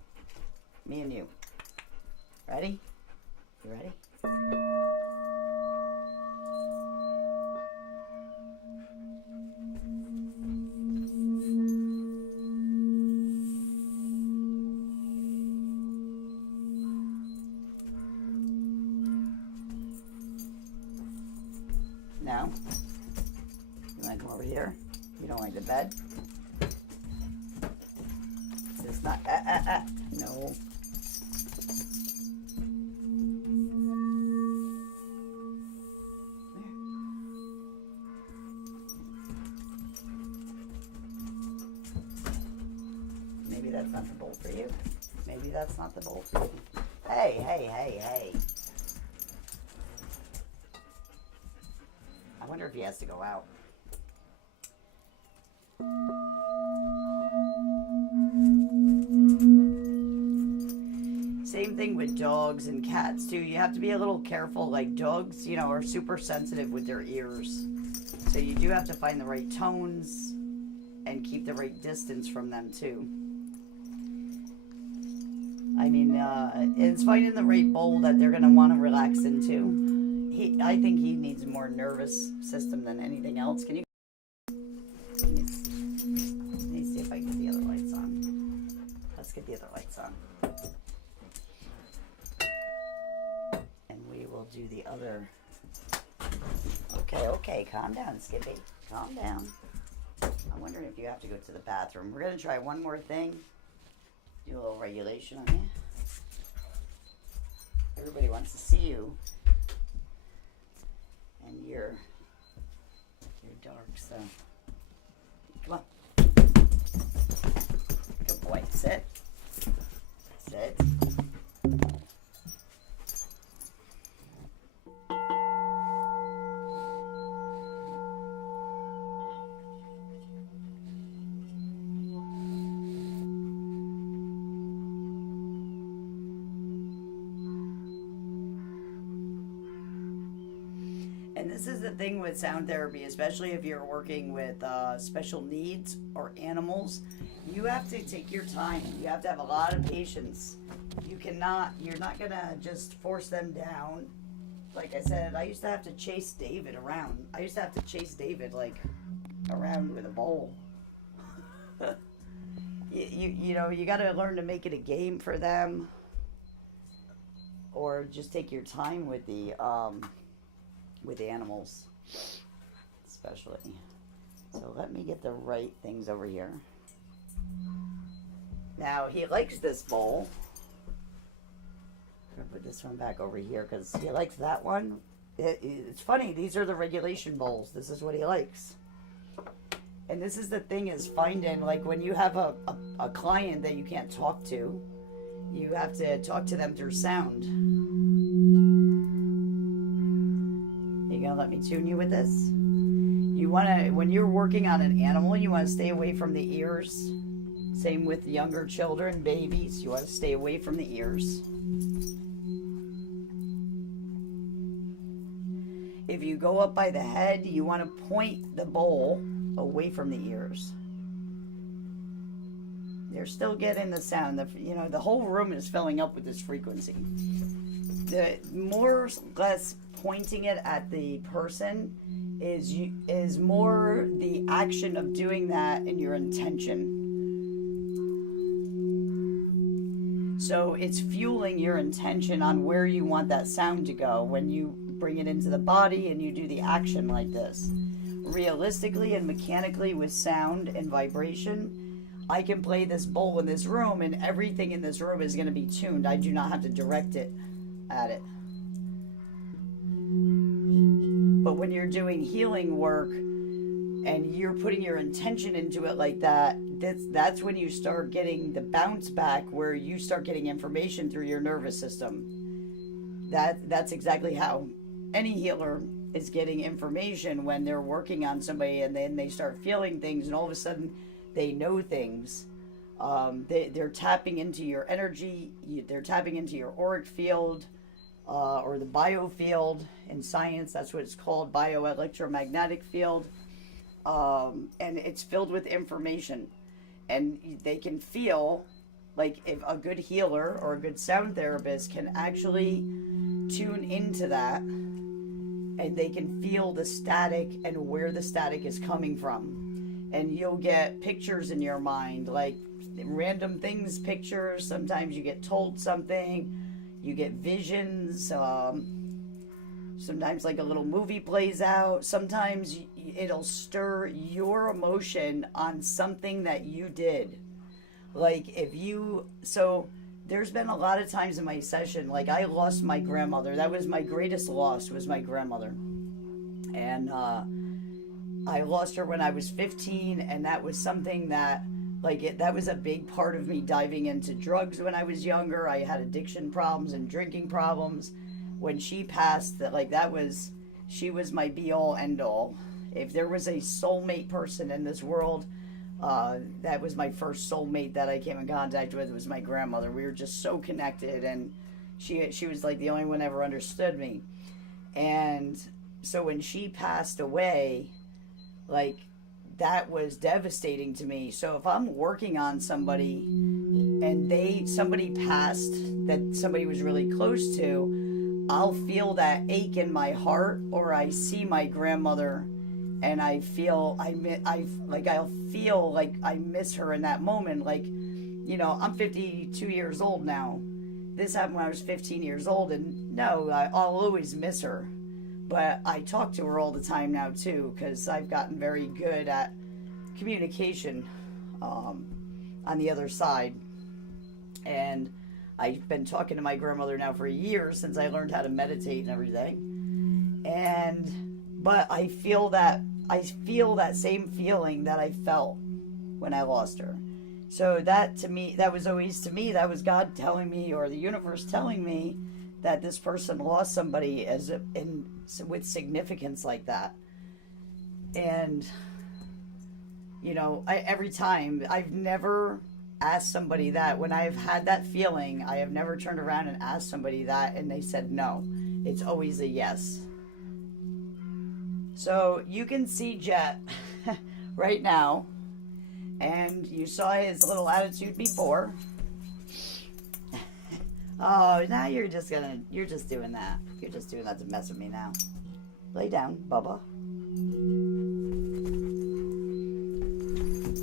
Me and you. Ready? You ready? Now, you want to come over here? You don't like the bed? It's not, no. Maybe that's not the bowl for you. Maybe that's not the bowl for you. Hey, hey, hey, hey. I wonder if he has to go out. Same thing with dogs and cats too. You have to be a little careful. Like dogs, you know, are super sensitive with their ears. So you do have to find the right tones and keep the right distance from them too. I mean, it's finding the right bowl that they're going to want to relax into. I think he needs more nervous system than anything else. Can you? Let me see if I can get the other lights on. Let's get the other lights on. And we will do the other. Okay, okay, calm down, Skippy. Calm down. I'm wondering if you have to go to the bathroom. We're going to try one more thing. Do a little regulation on you. Everybody wants to see you. And you're dark, so come on. Good boy. Sit. Sit. And this is the thing with sound therapy, especially if you're working with special needs or animals. You have to take your time. You have to have a lot of patience. You're not gonna just force them down. Like I said, I used to have to chase David around. I used to have to chase David like around with a bowl. you know, you gotta learn to make it a game for them, or just take your time with the animals, especially. So let me get the right things over here. Now he likes this bowl. I'm gonna put this one back over here because he likes that one. It's funny, these are the regulation bowls. This is what he likes. And this is the thing, is finding, like when you have a client that you can't talk to, you have to talk to them through sound. You gonna let me tune you with this? You wanna, when you're working on an animal, you wanna stay away from the ears. Same with younger children, babies. You wanna stay away from the ears. If you go up by the head, you wanna point the bowl away from the ears. They're still getting the sound. The whole room is filling up with this frequency. The more or less pointing it at the person is more the action of doing that and your intention. So it's fueling your intention on where you want that sound to go when you bring it into the body and you do the action like this. Realistically and mechanically with sound and vibration, I can play this bowl in this room and everything in this room is going to be tuned. I do not have to direct it at it. But when you're doing healing work and you're putting your intention into it like that, that's when you start getting the bounce back, where you start getting information through your nervous system. That's exactly how any healer is getting information when they're working on somebody, and then they start feeling things and all of a sudden they know things. They're tapping into your energy. They're tapping into your auric field, or the biofield in science. That's what it's called, bioelectromagnetic field. And it's filled with information. And they can feel like if a good healer or a good sound therapist can actually tune into that, and they can feel the static and where the static is coming from. And you'll get pictures in your mind, like random things, pictures. Sometimes you get told something, you get visions. Sometimes like a little movie plays out. Sometimes it'll stir your emotion on something that you did. Like if you, so there's been a lot of times in my session, like I lost my grandmother. That was my greatest loss, was my grandmother. And I lost her when I was 15, and that was something that, like, that was a big part of me diving into drugs when I was younger. I had addiction problems and drinking problems. When she passed, she was my be-all, end-all. If there was a soulmate person in this world, that was my first soulmate that I came in contact with, was my grandmother. We were just so connected, and she was like the only one ever understood me. And so when she passed away, like, that was devastating to me. So if I'm working on somebody and somebody passed that somebody was really close to, I'll feel that ache in my heart, or I see my grandmother and I'll feel like I miss her in that moment. Like, you know, I'm 52 years old now. This happened when I was 15 years old, and no, I'll always miss her. But I talk to her all the time now too, because I've gotten very good at communication on the other side. And I've been talking to my grandmother now for years, since I learned how to meditate and everything. But I feel that same feeling that I felt when I lost her. So that was God telling me, or the universe telling me, that this person lost somebody with significance like that. And, you know, every time, I've never asked somebody that. When I've had that feeling, I have never turned around and asked somebody that and they said no. It's always a yes. So you can see Jet right now, and you saw his little attitude before. Oh, now you're just doing that. You're just doing that to mess with me now. Lay down, Bubba.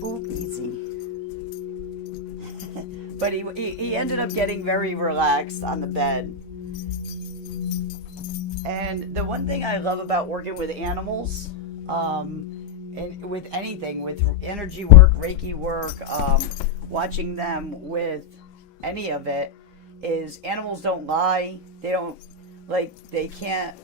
Ooh, easy. But he ended up getting very relaxed on the bed. And the one thing I love about working with animals, and with anything, with energy work, Reiki work, watching them with any of it, is animals don't lie. They can't,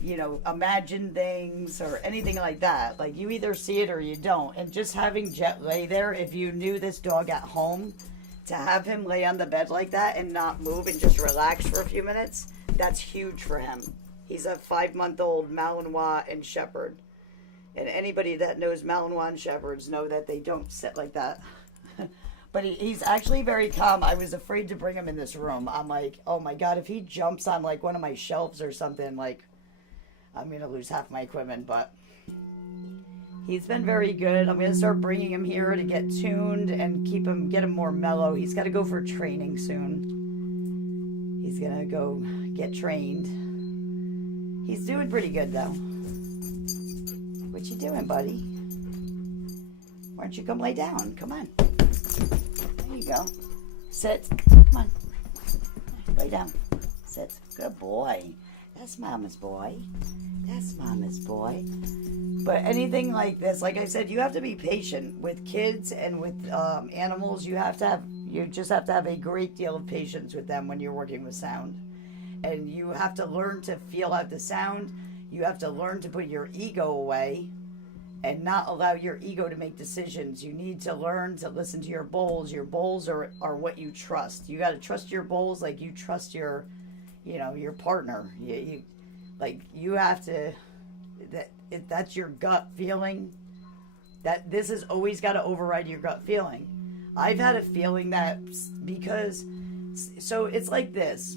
you know, imagine things or anything like that. Like, you either see it or you don't. And just having Jet lay there, if you knew this dog at home, to have him lay on the bed like that and not move and just relax for a few minutes, that's huge for him. He's a 5-month-old Malinois and Shepherd. And anybody that knows Malinois and Shepherds know that they don't sit like that. But he's actually very calm. I was afraid to bring him in this room. I'm like, oh my God, if he jumps on like one of my shelves or something, like, I'm going to lose half my equipment. But he's been very good. I'm going to start bringing him here to get tuned and get him more mellow. He's got to go for training soon. He's going to go get trained. He's doing pretty good though. What you doing, buddy? Why don't you come lay down? Come on. There you go. Sit. Come on. Lay down. Sit. Good boy. That's Mama's boy. That's Mama's boy. But anything like this, like I said, you have to be patient with kids and with animals. You just have to have a great deal of patience with them when you're working with sound. And you have to learn to feel out the sound. You have to learn to put your ego away and not allow your ego to make decisions. You need to learn to listen to your bowls. Your bowls are what you trust. You got to trust your bowls like you trust your partner. You have to, that's your gut feeling. That this has always got to override your gut feeling. I've had a feeling that because, so it's like this.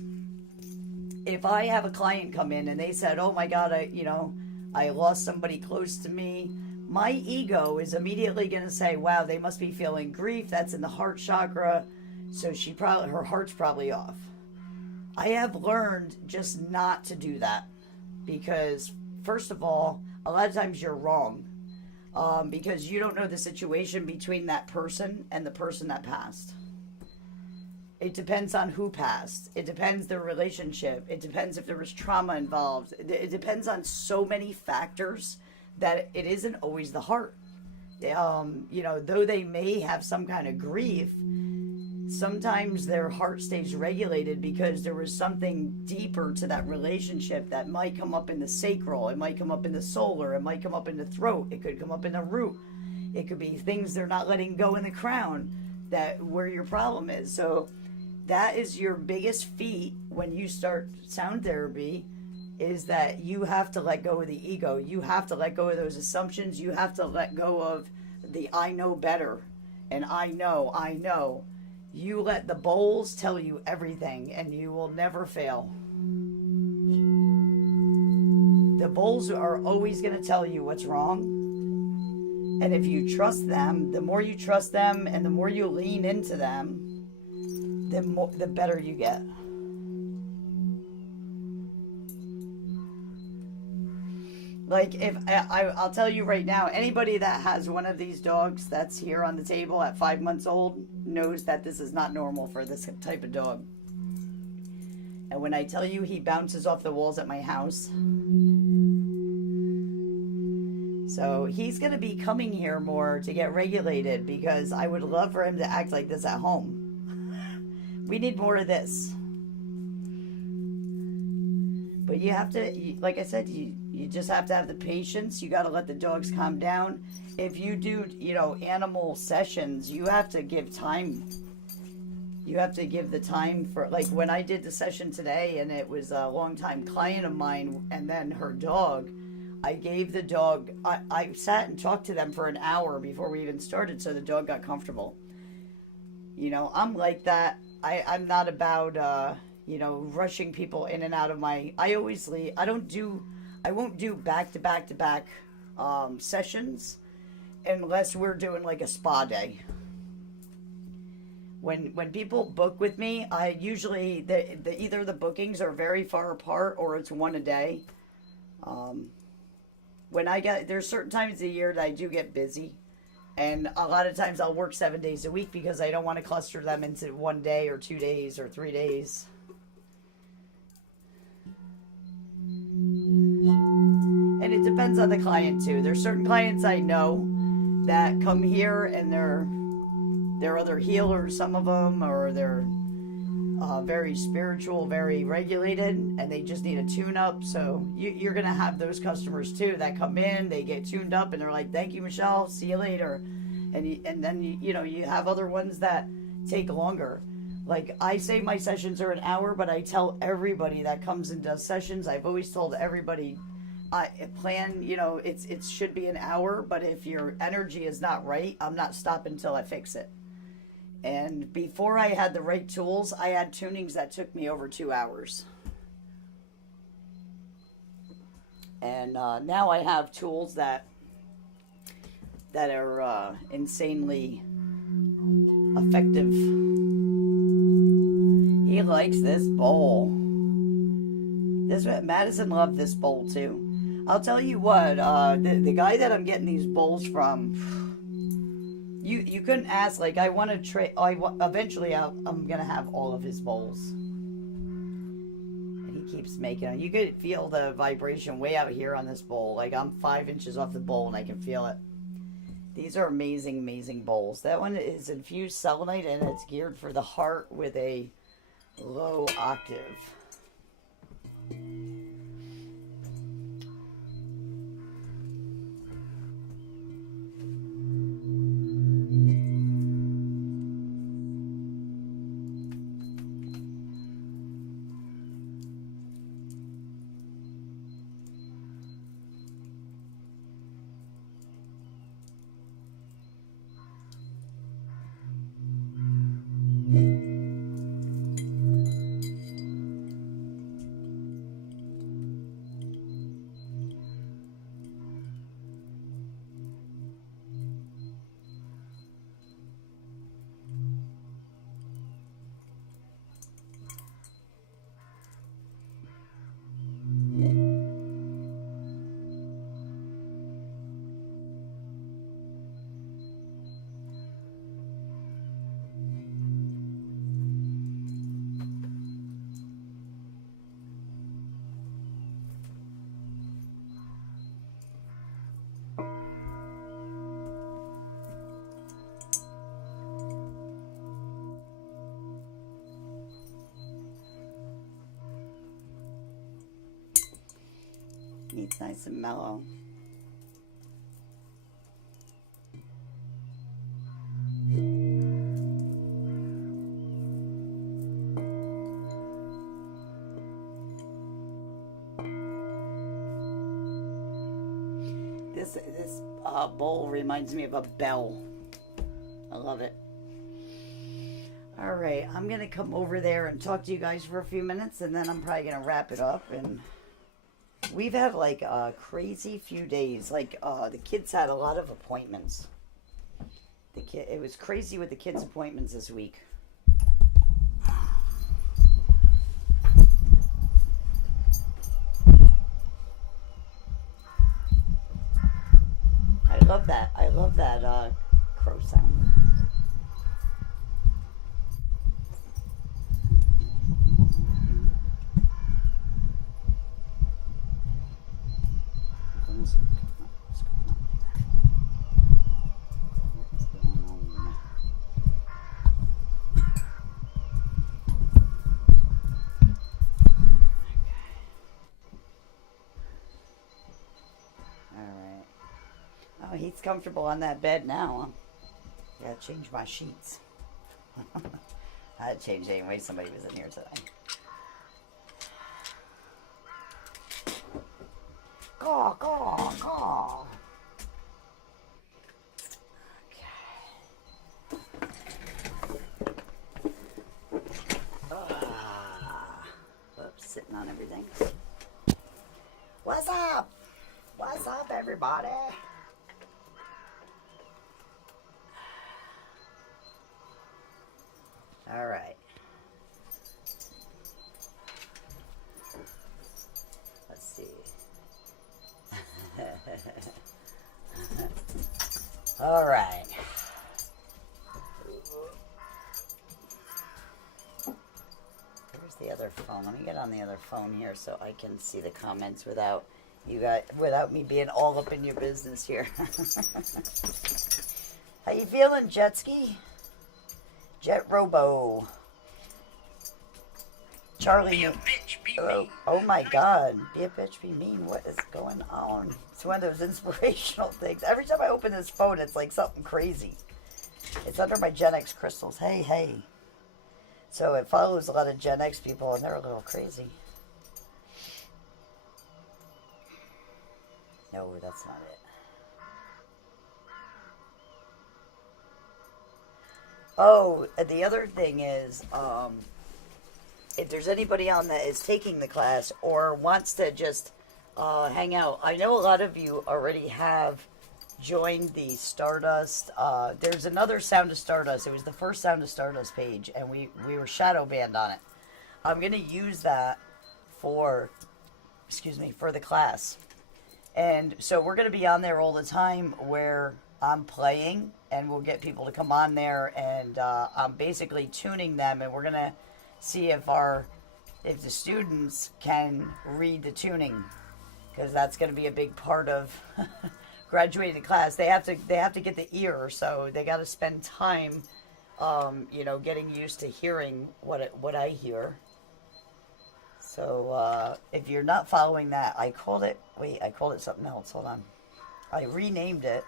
If I have a client come in and they said, oh my God, I lost somebody close to me, my ego is immediately going to say, wow, they must be feeling grief. That's in the heart chakra. So her heart's probably off. I have learned just not to do that because, first of all, a lot of times you're wrong because you don't know the situation between that person and the person that passed. It depends on who passed. It depends their relationship. It depends if there was trauma involved. It depends on so many factors that it isn't always the heart. Though they may have some kind of grief, sometimes their heart stays regulated because there was something deeper to that relationship that might come up in the sacral. It might come up in the solar. It might come up in the throat. It could come up in the root. It could be things they're not letting go in the crown, where your problem is. So that is your biggest feat when you start sound therapy, is that you have to let go of the ego. You have to let go of those assumptions. You have to let go of the I know better and I know. You let the bowls tell you everything and you will never fail. The bowls are always going to tell you what's wrong. And if you trust them, the more you trust them and the more you lean into them, the better you get. Like, if I'll tell you right now, anybody that has one of these dogs that's here on the table at 5 months old knows that this is not normal for this type of dog. And when I tell you he bounces off the walls at my house, so he's going to be coming here more to get regulated because I would love for him to act like this at home. We need more of this. But you have to, like I said, you just have to have the patience. You got to let the dogs calm down. If you do, animal sessions, you have to give time. You have to give the time for, like when I did the session today and it was a longtime client of mine and then her dog, I gave the dog, I sat and talked to them for an hour before we even started so the dog got comfortable. I'm like that. I'm not about, rushing people in and out of I always leave. I won't do back-to-back-to-back sessions unless we're doing like a spa day. When people book with me, I usually, either the bookings are very far apart or it's one a day. There's certain times of the year that I do get busy. And a lot of times I'll work 7 days a week because I don't want to cluster them into 1 day or 2 days or 3 days. And it depends on the client too. There's certain clients I know that come here and they're other healers, some of them, or they're very spiritual, very regulated, and they just need a tune-up. So you're going to have those customers too that come in, they get tuned up, and they're like, thank you, Michelle, see you later. And then you have other ones that take longer. Like I say my sessions are an hour, but I tell everybody that comes and does sessions, I've always told everybody, I plan, it should be an hour, but if your energy is not right, I'm not stopping until I fix it. And before I had the right tools, I had tunings that took me over 2 hours. And now I have tools that are insanely effective. He likes this bowl. Madison loved this bowl too. I'll tell you what, the guy that I'm getting these bowls from, you couldn't ask, like, I want to trade, eventually I'm going to have all of his bowls. And he keeps making them. You could feel the vibration way out here on this bowl. Like, I'm 5 inches off the bowl and I can feel it. These are amazing, amazing bowls. That one is infused selenite and it's geared for the heart with a low octave. Needs nice and mellow. This bowl reminds me of a bell. I love it. All right, I'm gonna come over there and talk to you guys for a few minutes, and then I'm probably gonna wrap it up. And we've had like a crazy few days. Like the kids had a lot of appointments. It was crazy with the kids' appointments this week. I love that crow sound. Oh, he's comfortable on that bed now. Gotta change my sheets. I had to change anyway. Somebody was in here today. Caw, caw, caw. Okay. Oops, sitting on everything. What's up? What's up, everybody? All right. Let's see. All right. Where's the other phone? Let me get on the other phone here so I can see the comments without me being all up in your business here. How you feeling, Jetski? Jet Robo. Charlie. Be a bitch, be mean. Oh my God. Be a bitch, be mean. What is going on? It's one of those inspirational things. Every time I open this phone, it's like something crazy. It's under my Gen X crystals. Hey, hey. So it follows a lot of Gen X people, and they're a little crazy. No, that's not it. Oh, the other thing is, if there's anybody on that is taking the class or wants to just hang out, I know a lot of you already have joined the Stardust. There's another Sound of Stardust. It was the first Sound of Stardust page, and we were shadow banned on it. I'm going to use that for the class. And so we're going to be on there all the time where I'm playing, and we'll get people to come on there, and I'm basically tuning them, and we're going to see if the students can read the tuning, because that's going to be a big part of graduating the class. They have to get the ear, so they got to spend time, getting used to hearing what I hear. So if you're not following that, I called it something else. Hold on. I renamed it.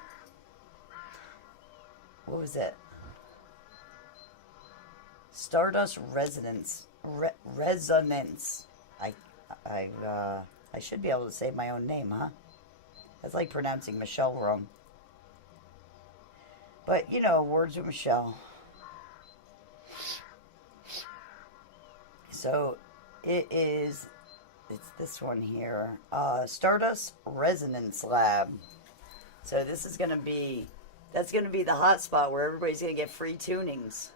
What was it? Stardust Resonance. Resonance. I should be able to say my own name, huh? That's like pronouncing Michele wrong. But, words with Michele. So, it's this one here. Stardust Resonance Lab. So this is going to be, that's going to be the hot spot where everybody's going to get free tunings.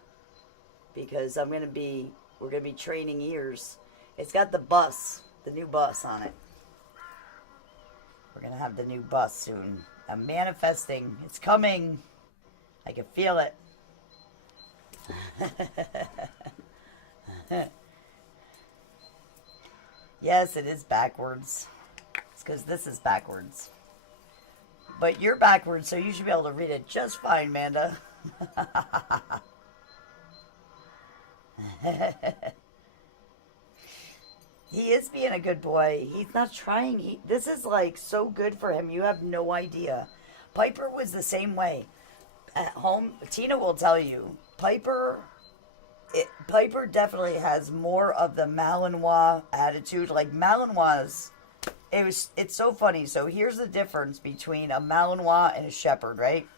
Because we're going to be training ears. It's got the new bus on it. We're going to have the new bus soon. I'm manifesting. It's coming. I can feel it. Yes, it is backwards. It's because this is backwards. But you're backwards, so you should be able to read it just fine, Manda. He is being a good boy. He's not trying. This is like so good for him. You have no idea. Piper was the same way. At home, Tina will tell you, Piper definitely has more of the Malinois attitude. Like Malinois, it's so funny. So here's the difference between a Malinois and a Shepherd, right?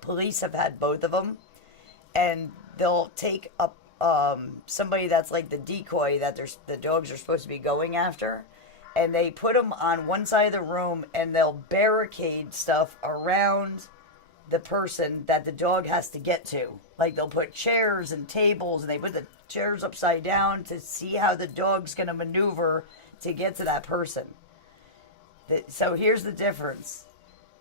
Police have had both of them, and they'll take up somebody that's like the decoy that the dogs are supposed to be going after, and they put them on one side of the room, and they'll barricade stuff around the person that the dog has to get to. Like they'll put chairs and tables, and they put the chairs upside down to see how the dog's going to maneuver to get to that person. So here's the difference.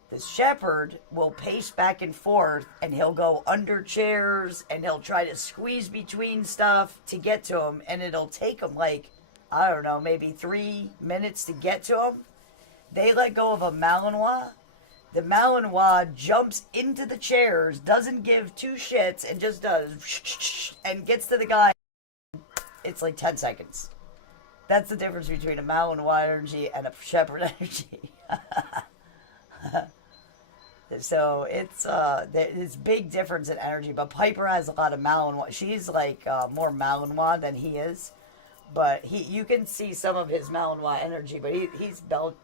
The Shepherd will pace back and forth, and he'll go under chairs, and he'll try to squeeze between stuff to get to him, and it'll take him like, I don't know, maybe 3 minutes to get to him. They let go of a Malinois. The Malinois jumps into the chairs, doesn't give two shits, and just does, and gets to the guy. It's like 10 seconds. That's the difference between a Malinois energy and a Shepherd energy. So it's big difference in energy. But Piper has a lot of Malinois. She's like more Malinois than he is. But you can see some of his Malinois energy. But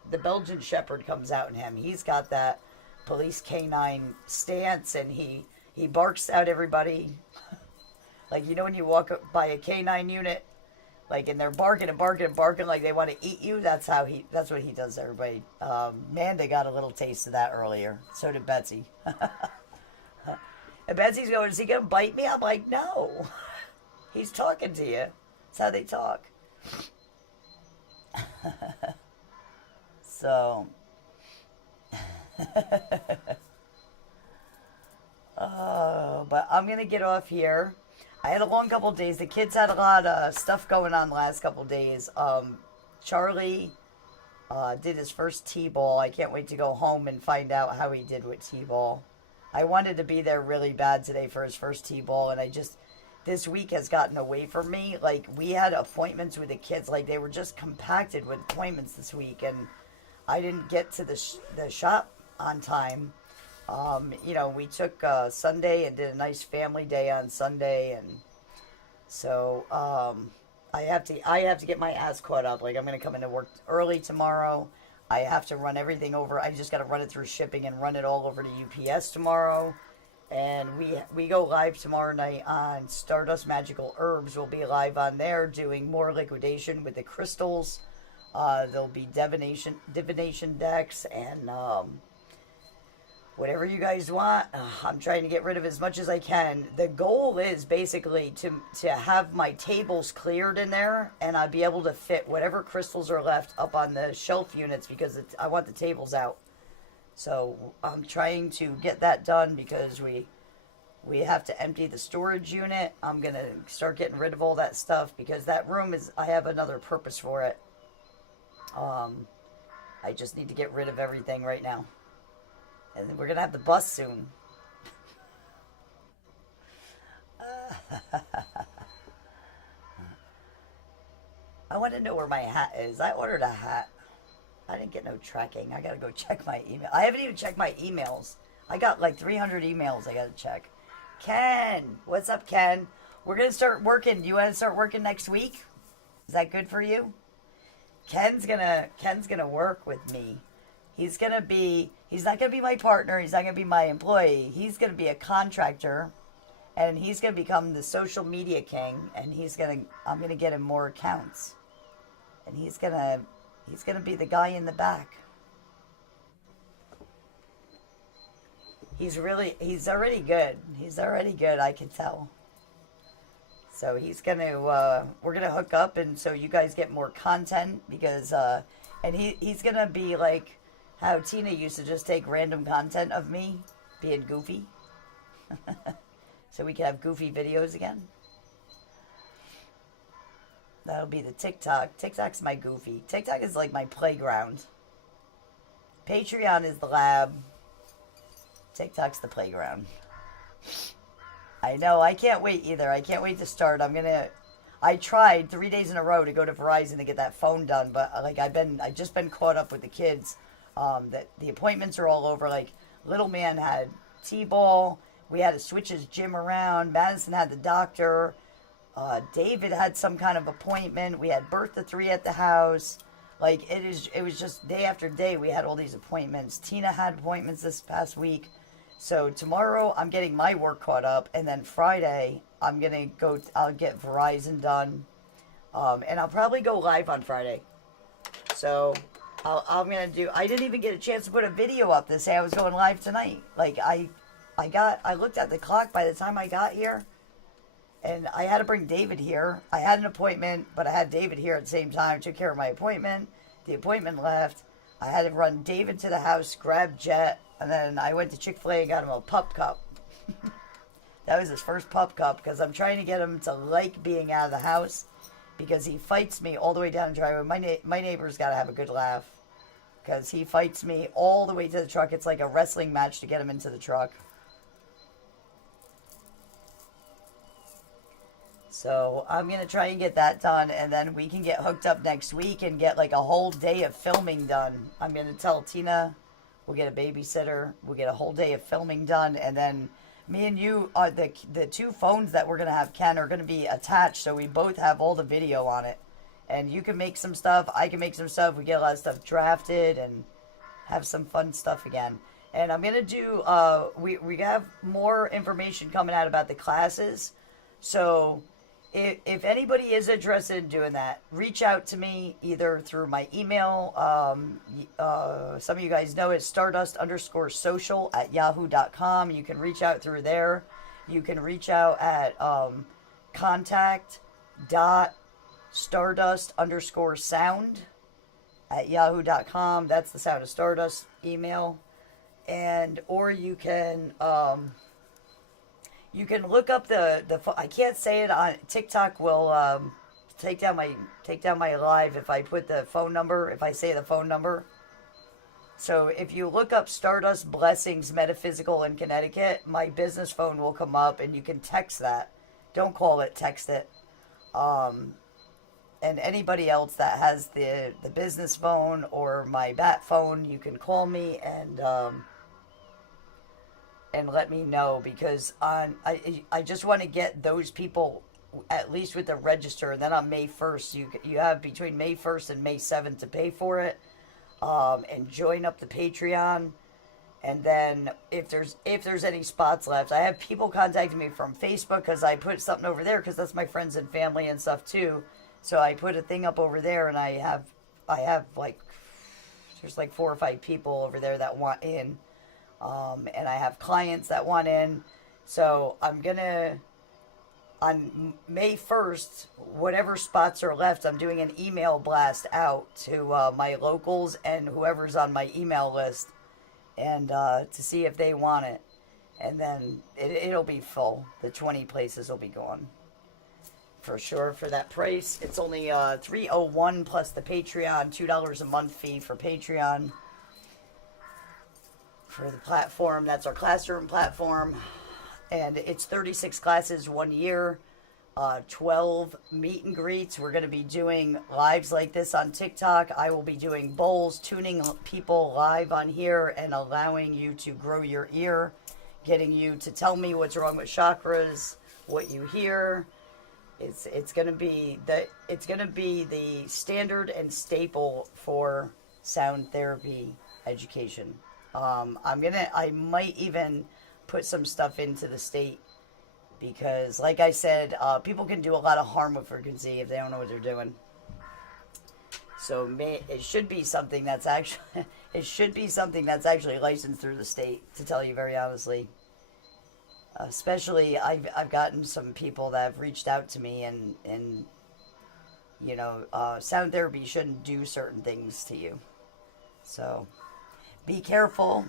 the Belgian Shepherd comes out in him. He's got that police canine stance, and he barks at everybody. Like, you know when you walk up by a canine unit, like, and they're barking and barking and barking like they want to eat you. That's what he does to everybody. Manda got a little taste of that earlier. So did Betsy. And Betsy's going, is he going to bite me? I'm like, no. He's talking to you. That's how they talk. So. Oh, but I'm going to get off here. I had a long couple of days. The kids had a lot of stuff going on the last couple of days. Charlie did his first T-ball. I can't wait to go home and find out how he did with T-ball. I wanted to be there really bad today for his first T-ball, and this week has gotten away from me. Like, we had appointments with the kids. Like, they were just compacted with appointments this week, and I didn't get to the shop on time. We took Sunday and did a nice family day on Sunday, and so I have to get my ass caught up. Like, I'm gonna come into work early tomorrow. I have to run everything over. I just got to run it through shipping and run it all over to UPS tomorrow. And we go live tomorrow night on Stardust Magical Herbs. We'll be live on there doing more liquidation with the crystals. There'll be divination decks and whatever you guys want. I'm trying to get rid of as much as I can. The goal is basically to have my tables cleared in there, and I'll be able to fit whatever crystals are left up on the shelf units, because I want the tables out. So I'm trying to get that done because we have to empty the storage unit. I'm going to start getting rid of all that stuff because that room I have another purpose for it. I just need to get rid of everything right now. And we're going to have the bus soon. I want to know where my hat is. I ordered a hat. I didn't get no tracking. I got to go check my email. I haven't even checked my emails. I got like 300 emails I got to check. Ken. What's up, Ken? We're going to start working. Do you want to start working next week? Is that good for you? Ken's gonna work with me. He's not gonna be my partner, he's not gonna be my employee. He's gonna be a contractor, and he's gonna become the social media king, and I'm gonna get him more accounts. And he's gonna be the guy in the back. He's already good. He's already good, I can tell. So we're gonna hook up, and so you guys get more content because, and he's gonna be like how Tina used to just take random content of me being goofy, so we can have goofy videos again. That'll be the TikTok. TikTok's my goofy. TikTok is like my playground. Patreon is the lab. TikTok's the playground. I know. I can't wait either. I can't wait to start. I tried 3 days in a row to go to Verizon to get that phone done, but like I just been caught up with the kids. That the appointments are all over. Like little man had t-ball. We had to switch his gym around. Madison had the doctor. David had some kind of appointment. We had Bertha 3 at the house. Like it was just day after day. We had all these appointments. Tina had appointments this past week. So tomorrow I'm getting my work caught up, and then Friday I'm gonna go. I'll get Verizon done, and I'll probably go live on Friday. So I'm gonna do. I didn't even get a chance to put a video up to say I was going live tonight. Like I looked at the clock by the time I got here, and I had to bring David here. I had an appointment, but I had David here at the same time. I took care of my appointment. The appointment left. I had to run David to the house, grab Jet. And then I went to Chick-fil-A and got him a pup cup. That was his first pup cup because I'm trying to get him to like being out of the house because he fights me all the way down the driveway. My neighbor's got to have a good laugh because he fights me all the way to the truck. It's like a wrestling match to get him into the truck. So I'm going to try and get that done, and then we can get hooked up next week and get like a whole day of filming done. I'm going to tell Tina... We'll get a babysitter. We'll get a whole day of filming done. And then me and you, the 2 phones that we're going to have, Ken, are going to be attached. So we both have all the video on it. And you can make some stuff. I can make some stuff. We get a lot of stuff drafted and have some fun stuff again. And I'm going to do, we have more information coming out about the classes. So if anybody is interested in doing that, reach out to me either through my email. Some of you guys know it's stardust_social@yahoo.com. You can reach out through there. You can reach out at contact.stardust_sound@yahoo.com. That's the Sound of Stardust email. And or you can look up the I can't say it on TikTok. Will take down my live if I put the phone number, if I say the phone number. So if you look up Stardust Blessings Metaphysical in Connecticut, my business phone will come up and you can text that. Don't call it, text it. And anybody else that has the business phone or my bat phone, you can call me and let me know, because I just want to get those people at least with the register, and then on May 1st you have between May 1st and May 7th to pay for it, and join up the Patreon. And then if there's any spots left, I have people contacting me from Facebook because I put something over there because that's my friends and family and stuff too. So I put a thing up over there, and I have like there's like 4 or 5 people over there that want in. And I have clients that want in. So I'm going to, on May 1st, whatever spots are left, I'm doing an email blast out to my locals and whoever's on my email list, and to see if they want it. And then it'll be full. The 20 places will be gone. For sure, for that price. It's only $301 plus the Patreon, $2 a month fee for Patreon. For the platform, that's our classroom platform, and it's 36 classes 1 year, 12 meet and greets. We're going to be doing lives like this on TikTok. I will be doing bowls, tuning people live on here and allowing you to grow your ear, getting you to tell me what's wrong with chakras, what you hear. It's going to be the standard and staple for sound therapy education. I might even put some stuff into the state because, like I said, people can do a lot of harm with frequency if they don't know what they're doing. So it should be something that's actually licensed through the state, to tell you very honestly. Especially, I've gotten some people that have reached out to me and you know, sound therapy shouldn't do certain things to you. So be careful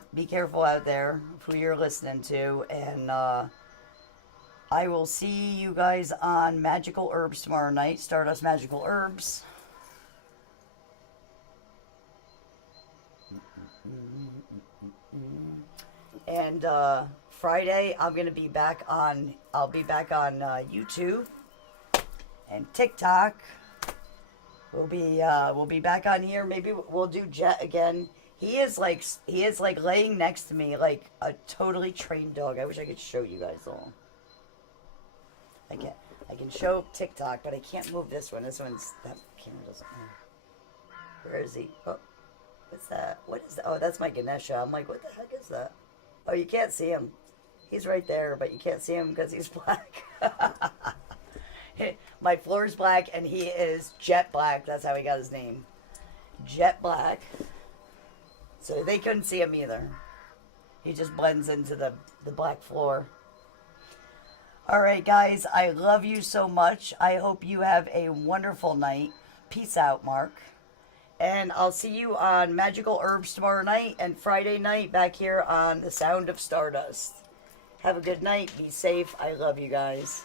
out there who you're listening to, and I will see you guys on Magical Herbs tomorrow night, Stardust Magical Herbs. And Friday, I'll be back on YouTube, And TikTok. We'll be back on here. Maybe we'll do Jet again. He is like laying next to me like a totally trained dog. I wish I could show you guys all. I can show TikTok, but I can't move this one. That camera doesn't move. Where is he? Oh, what's that? What is that? Oh, that's my Ganesha. I'm like, what the heck is that? Oh, you can't see him. He's right there, but you can't see him because he's black. My floor is black, and he is jet black. That's how he got his name. Jet black. So they couldn't see him either. He just blends into the black floor. All right, guys. I love you so much. I hope you have a wonderful night. Peace out, Mark. And I'll see you on Magical Herbs tomorrow night and Friday night back here on The Sound of Stardust. Have a good night. Be safe. I love you guys.